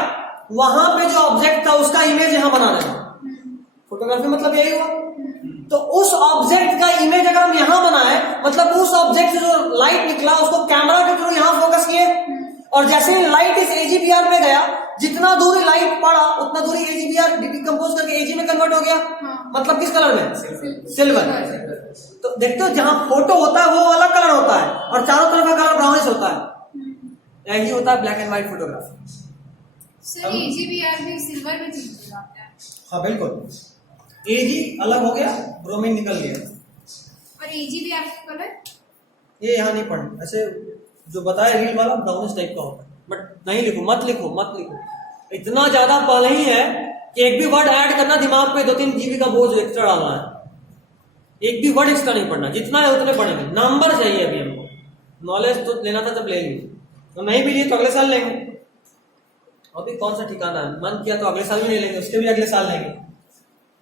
वहां पे जो ऑब्जेक्ट था उसका इमेज यहां बनाना है। फोटोग्राफी मतलब यही हुआ। तो उस ऑब्जेक्ट का इमेज अगर हम यहां बनाए, मतलब उस ऑब्जेक्ट से जो लाइट निकला उसको कैमरा के थ्रू यहां फोकस किए, और जैसे ही लाइट इस AgBr में गया, जितना दूरी लाइट पड़ा उतना दूरी AgBr डिकम्पोज करके Ag में कन्वर्ट हो गया। मतलब किस कलर में? सिल्वर। तो देखते हो जहां फोटो होता है वो अलग कलर होता है और चारों तरफ का कलर ब्राउनिश होता है। यही होता है black and white photography. Sir AgBr भी सिल्वर में चेंज हो जाता है। हाँ बिल्कुल, Ag अलग हो गया, ब्रोमीन निकल गया। और AgBr का कलर ये यहाँ नहीं पढ़ना, ऐसे जो बताया रील वाला ब्राउनिश टाइप का होता है। बट नहीं लिखो, मत लिखो। इतना ज्यादा पहले ही है कि एक भी वर्ड ऐड करना दिमाग पे 2-3 GB का बोझ एक्स्ट्रा डालना है। एक भी वर्ड एक्स्ट्रा नहीं पढ़ना, जितना है उतने पढ़ेंगे। नंबर चाहिए अभी हमको, नॉलेज तो लेना था तब ले लीजिए, तो नहीं भी लिए तो अगले साल लेंगे। अभी कौन सा ठिकाना है, मन किया तो अगले साल भी नहीं लेंगे, उसके भी अगले साल लेंगे।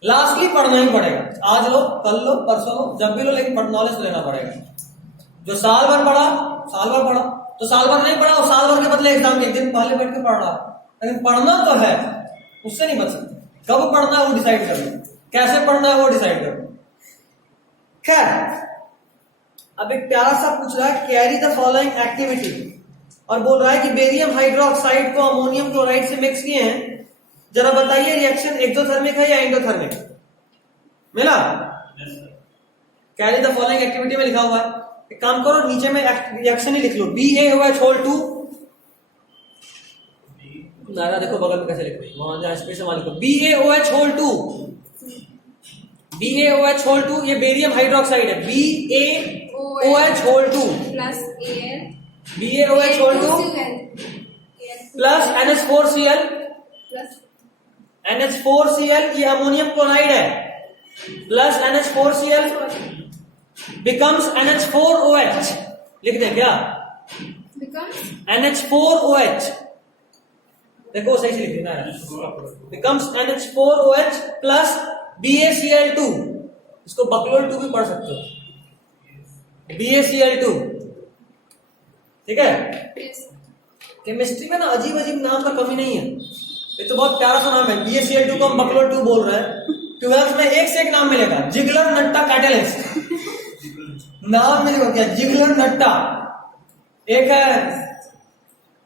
लास्टली पढ़ना ही पड़ेगा, आज लो, कल लो, परसों लो, जब भी लो, लेकिन नॉलेज तो लेना पड़ेगा। जो साल भर पढ़ा, तो साल भर नहीं पढ़ा, और साल भर के बदले एग्जाम के एक दिन पहले बैठ के पढ़ रहा। लेकिन पढ़ना तो है, उससे नहीं बच सकते। कब पढ़ना है वो डिसाइड कर लो, कैसे पढ़ना है वो डिसाइड कर लो। खैर, अब एक प्यारा सा पूछ रहा है, कैरी द फॉलोइंग एक्टिविटी, और बोल रहा है कि बेरियम हाइड्रोक्साइड को अमोनियम क्लोराइड से मिक्स किए हैं, जरा बताइए रिएक्शन एक्सोथर्मिक है या एंडोथर्मिक। मिला? कैरी द फॉलोइंग एक्टिविटी में लिखा हुआ है। एक काम करो, नीचे में रिएक्शन ही लिख लो। BaOH होल 2, नारा देखो बगल में कैसे लिख रही, वहां जहां स्पेस है वहां लिखो BaOH होल 2। BaOH होल 2 ये बेरियम हाइड्रोक्साइड है। BaOH whole 2 plus Al, BaOH whole 2 plus NH4Cl, NH4Cl ये अमोनियम क्लोराइड है, प्लस NH4Cl becomes NH4OH। लिख दे क्या? NH4OH, देखो सही से लिख देना है। becomes NH4OH प्लस BaCl2, इसको बकलोल 2 भी पढ़ सकते हो, BaCl2। ठीक है, केमिस्ट्री में ना अजीब अजीब नाम का कमी नहीं है। ये तो बहुत प्यारा सा नाम है, BaCl2 को हम बकलोल 2 बोल रहे हैं। 12th में एक से एक नाम मिलेगा, जिगलर नट्टा कैटलिस्ट नाम मिलेगा क्या, जिगलर नट्टा। एक है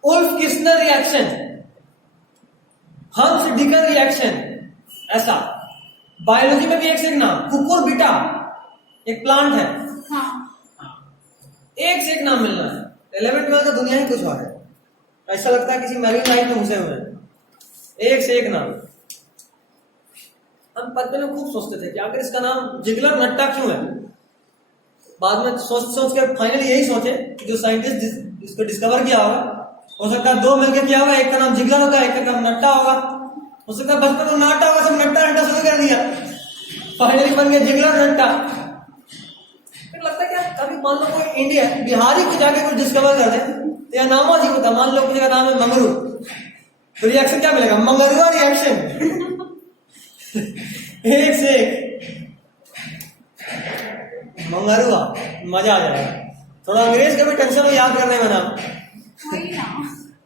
उल्फ किस्नर रिएक्शन, हंस डिकर रिएक्शन, ऐसा। बायोलॉजी में भी एक से एक नाम, कुकुरबिटा एक प्लांट है। एक से एक नाम मिलना है। 11th में तो दुनिया ही कुछ और है, ऐसा लगता है किसी मैरीन लाइफ में घुसे हुए हैं। एक से एक नाम। हम पहले में खूब सोचते थे कि आखिर इसका नाम जिगलर नट्टा क्यों है। बाद में सोच के फाइनली यही सोचे कि जो साइंटिस्ट इसको डिस्कवर किया होगा, हो सकता है 2 मिलकर किया होगा, एक का नाम जिगलर होगा, एक का नाम नट्टा होगा। हो सकता है बचपन में नाटा होगा, सब नट्टा नट्टा शुरू कर दिया, फाइनली बन गया जिगला नट्टा। फिर लगता है क्या, कभी मान लो कोई इंडिया बिहारी को जाके कुछ डिस्कवर कर दे, तो या नाम अजीब होता, मान लो किसी का नाम है मंगरू, तो रिएक्शन क्या मिलेगा, मंगरुआ रिएक्शन। एक से एक मंगरुआ, मजा आ जाएगा। थोड़ा अंग्रेज का भी टेंशन हो याद करने में नाम, वही ना।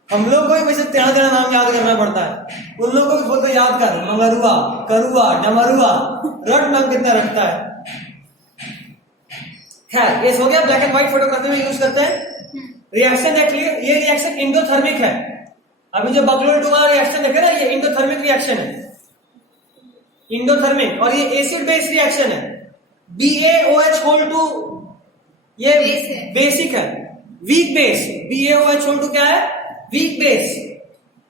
हम लोग को भी वैसे तेरा तेरा नाम याद करना पड़ता है, उन लोगों को भी बोलते याद कर, मंगरुआ, करुआ, डमरुआ, रट नाम कितना रखता है। खैर ये हो गया, ब्लैक एंड व्हाइट फोटोग्राफी में यूज करते हैं। रिएक्शन देख लिए, ये रिएक्शन इंडोथर्मिक है। अभी जो बकलोल 2 वाला रिएक्शन देखे ना, ये इंडोथर्मिक रिएक्शन है, इंडोथर्मिक, और ये एसिड बेस रिएक्शन है। BaOH(2) ये बेसिक है, वीक बेस। BaOH(2) क्या है, वीक बेस।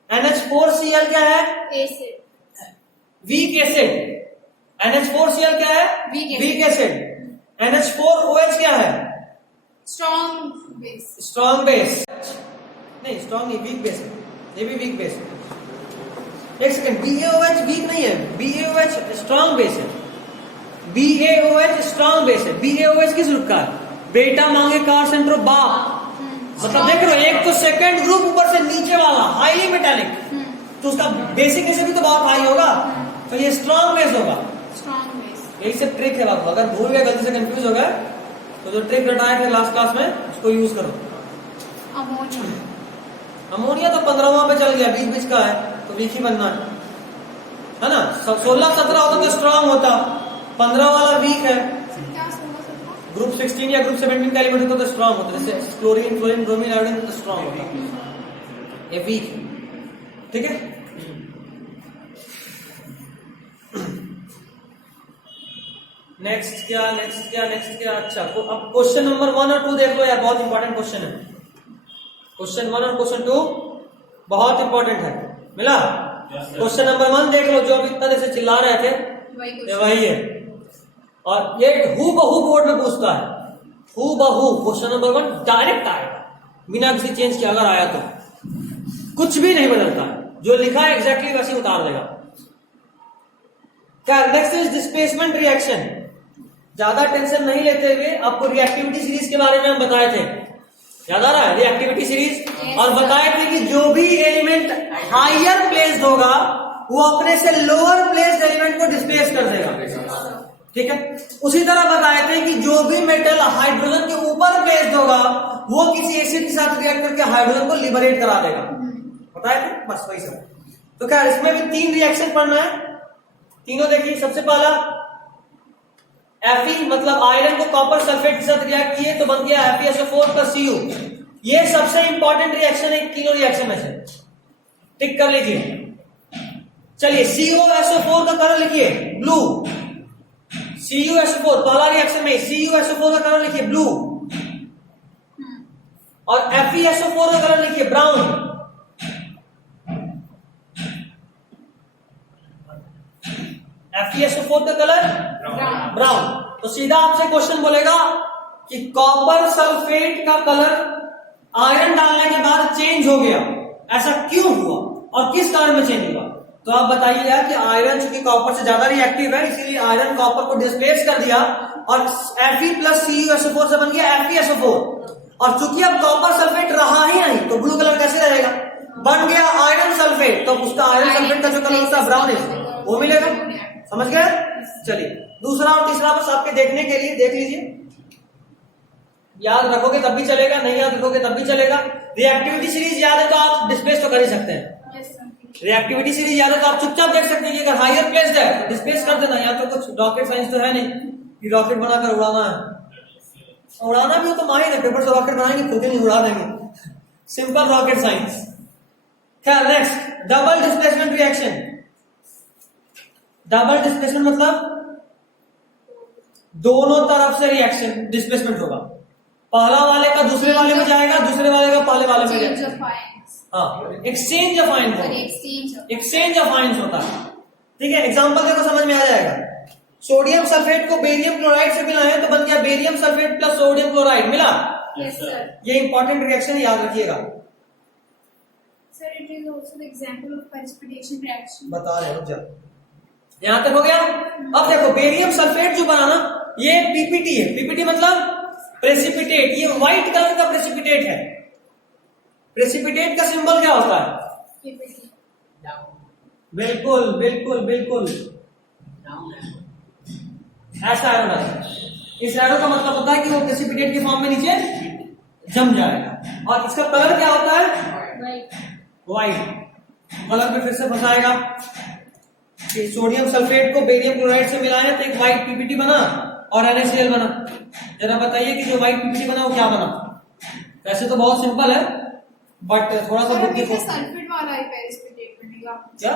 NH4Cl क्या है, एसिड। Weak acid. NH4Cl क्या है, वीक एसिड। NH4OH क्या है, स्ट्रॉन्ग बेस। Strong base. नहीं स्ट्रॉन्ग नहीं, वीक बेस है, ये भी वीक बेस है। एक सेकंड, BaOH वीक नहीं है, BaOH स्ट्रॉन्ग बेस है। BaOH स्ट्रॉन्ग बेस है। BaOH किस ग्रुप का है, बेटा मांगे कार सेंट्रो बाप, मतलब देख रहे हो, एक तो सेकंड ग्रुप ऊपर से नीचे वाला हाईली मेटालिक, तो उसका बेसिक एसिड भी तो बहुत हाई होगा, तो ये स्ट्रॉन्ग बेस होगा। Strong base. यही सब ट्रिक है बाबू, अगर भूल गए, गलती से कंफ्यूज हो गए, तो जो ट्रिक बताए थे लास्ट क्लास में उसको यूज करो। अमोनिया। अमोनिया तो 15वां पे चल गया, बीच का है, तो वीक ही बनना है ना। 16-17 होता तो स्ट्रांग होता, 15 वाला वीक है। क्या 16-17? ग्रुप 16 या ग्रुप 17 का एलिमेंट होता तो स्ट्रांग होता, जैसे क्लोरीन, फ्लोरीन, ब्रोमीन, आयोडीन तो स्ट्रांग होता, ये वीक है। ठीक है, नेक्स्ट क्या, अच्छा अब क्वेश्चन नंबर 1 और 2 देख लो यार, बहुत इंपॉर्टेंट क्वेश्चन है। क्वेश्चन 1 और क्वेश्चन 2 बहुत इंपॉर्टेंट है, मिला। क्वेश्चन नंबर 1 देख लो, जो अभी इतना देर से चिल्ला रहे थे, ये वही है, और ये हु बहू बोर्ड में पूछता है, हु बहू। क्वेश्चन नंबर 1 डायरेक्ट आएगा, बिना किसी चेंज के अगर आया तो कुछ भी नहीं बदलता, जो लिखा है एग्जैक्टली वैसे उतार देगा। क्या नेक्स्ट इज डिस्प्लेसमेंट रिएक्शन। ज्यादा टेंशन नहीं लेते हुए आपको रिएक्टिविटी सीरीज के बारे में हम बताए थे, याद आ रहा है, रिएक्टिविटी सीरीज, और बताए थे कि जो भी एलिमेंट हायर प्लेस्ड होगा वो अपने से लोअर प्लेस्ड एलिमेंट को डिस्प्लेस कर देगा। ठीक है, उसी तरह बताए थे कि जो भी मेटल हाइड्रोजन के ऊपर प्लेस्ड होगा वो किसी एसिड के साथ रिएक्ट करके हाइड्रोजन को लिबरेट करा देगा, बताए थे, बस वही सब। तो क्या इसमें भी 3 रिएक्शन पढ़ना है, तीनों देखिए। सबसे पहला Fe, मतलब आयरन को कॉपर सल्फेट के साथ रिएक्ट किए तो बन गया FeSO4 + Cu। ये सबसे इंपॉर्टेंट रिएक्शन है तीनों रिएक्शन में से, टिक कर लीजिए। चलिए CuSO4 का कलर लिखिए ब्लू, CuSO4 पहला रिएक्शन में CuSO4 का कलर लिखिए ब्लू, और FeSO4 का कलर लिखिए ब्राउन। FeSO4 का कलर ब्राउन। तो सीधा आपसे क्वेश्चन बोलेगा कि कॉपर सल्फेट का कलर आयरन डालने के बाद चेंज हो गया, ऐसा क्यों हुआ और किस कारण में चेंज हुआ। तो आप बताइएगा कि आयरन चूंकि कॉपर से ज्यादा रिएक्टिव है, इसीलिए आयरन कॉपर को डिस्प्लेस कर दिया और Fe + CuSO4 से बन गया FeSO4। और चूंकि अब कॉपर सल्फेट रहा ही नहीं तो ब्लू कलर कैसे रहेगा, बन गया आयरन सल्फेट, तो उसका आयरन सल्फेट का जो कलर होता है ब्राउन वो मिलेगा। समझ गए। चलिए दूसरा और तीसरा बस आपके देखने के लिए देख लीजिए, याद रखोगे तब भी चलेगा, नहीं याद रखोगे तब भी चलेगा। रिएक्टिविटी सीरीज याद है तो आप डिस्प्लेस तो कर ही सकते हैं। रिएक्टिविटी सीरीज याद है तो आप चुपचाप देख सकते हैं कि अगर हायर प्लेस्ड है तो डिस्प्लेस कर देना, या तो कुछ रॉकेट साइंस तो है नहीं कि रॉकेट बनाकर उड़ाना है, उड़ाना भी हो तो माहिर है, पेपर से रॉकेट बनाएंगे खुद ही नहीं उड़ा देंगे, सिंपल रॉकेट साइंस। क्या next, double displacement reaction. Double displacement मतलब दोनों तरफ से रिएक्शन डिस्प्लेसमेंट होगा, पहला वाले का दूसरे वाले में जाएगा, दूसरे वाले का पहले वाले में जाएगा। हाँ, exchange of ion, exchange of ion होता है। ठीक है, एग्जांपल देखो समझ में आ जाएगा। सोडियम सल्फेट को बेरियम क्लोराइड से मिला है तो बन गया barium sulphate plus sodium chloride, मिला। Yes sir. ये इंपॉर्टेंट रिएक्शन याद रखिएगा। Sir precipitate is also the example of precipitation reaction. बता रहे हो, जा यहां तक हो गया। अब देखो बेरियम सल्फेट जो बना ना, ये पीपीटी है। पीपीटी मतलब प्रेसिपिटेट, ये व्हाइट कलर का प्रेसिपिटेट है। प्रेसिपिटेट का सिंबल क्या होता है? PPT. बिल्कुल बिल्कुल बिल्कुल ऐसा एरो है। इस एरो का मतलब होता है कि वो प्रेसिपिटेट के फॉर्म में नीचे जम जाएगा। और इसका कलर क्या होता है? व्हाइट। कलर में फिर से फंसाएगा कि सोडियम सल्फेट को बेरियम क्लोराइड से मिलाया तो एक व्हाइट पीपीटी बना और NaCl बना। जरा बताइए कि जो व्हाइट पीपीटी बना वो क्या बना? वैसे तो बहुत सिंपल है, बट थोड़ा सा बुद्धि को सल्फेट वाला ही precipitate बनेगा। क्या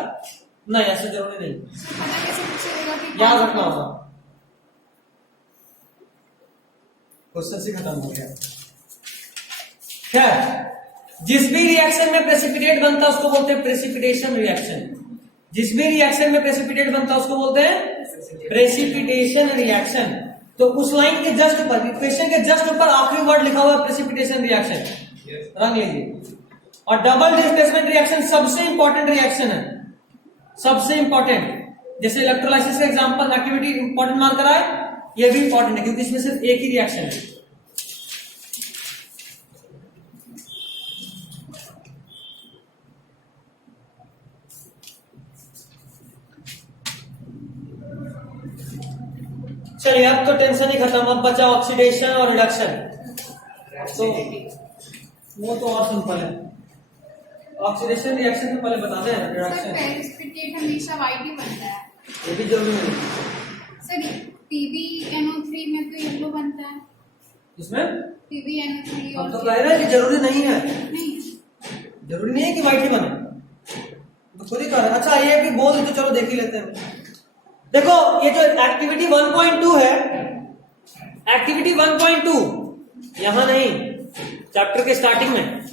नहीं, ऐसे जरूरी नहीं, पता कैसे चलेगा कि याद रखना होगा। क्वेश्चन से खत्म हो गया। क्या जिस भी रिएक्शन में प्रेसिपिटेट बनता है उसको बोलते हैं प्रेसिपिटेशन रिएक्शन। जिस भी रिएक्शन में प्रेसिपिटेट बनता है उसको बोलते हैं प्रेसिपिटेशन रिएक्शन। तो उस लाइन के जस्ट ऊपर, इक्वेशन के जस्ट ऊपर आखिरी वर्ड लिखा हुआ है प्रेसिपिटेशन रिएक्शन, रंग लीजिए। और डबल डिस्प्लेसमेंट रिएक्शन सबसे इंपॉर्टेंट रिएक्शन है, सबसे इंपॉर्टेंट। जैसे इलेक्ट्रोलाइसिस का एग्जांपल एक्टिविटी इंपॉर्टेंट मान करा है, ये भी इंपॉर्टेंट है क्योंकि इसमें सिर्फ एक ही रिएक्शन है। चलिए अब तो टेंशन ही खत्म, अब बचा ऑक्सीडेशन और रिडक्शन। तो वो तो और सिंपल है। ऑक्सीडेशन रिएक्शन से पहले बताते हैं सर रिडक्शन। प्रेसिपिटेट हमेशा व्हाइट ही बनता है। ये भी जरूरी नहीं सर PbNO3 में तो येलो बनता है। इसमें PbNO3 हम और तो कह रहे हैं कि जरूरी नहीं है, नहीं, जरूरी नहीं है कि व्हाइट ही बने, तो खुद ही कह रहे हैं। अच्छा ये भी बोल तो चलो देख ही लेते हैं। देखो ये जो एक्टिविटी 1.2 है, एक्टिविटी 1.2 यहां नहीं, चैप्टर के स्टार्टिंग में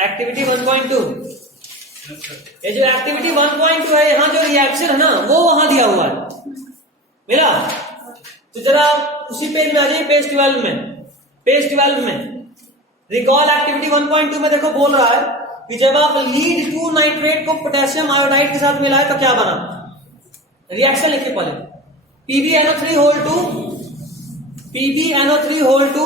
एक्टिविटी 1.2, ये जो एक्टिविटी 1.2 है, यहाँ जो रिएक्शन है ना वो वहां दिया हुआ है, मिला? तो जरा उसी पेज में आ जाइए, पेज 12 में। पेज 12 में रिकॉल एक्टिविटी 1.2 में देखो बोल रहा है कि जब आप लीड 2 नाइट्रेट को पोटेशियम आयोडाइड के साथ मिलाए तो क्या बना? रिएक्शन लिखिए पहले, PbNO3 होल टू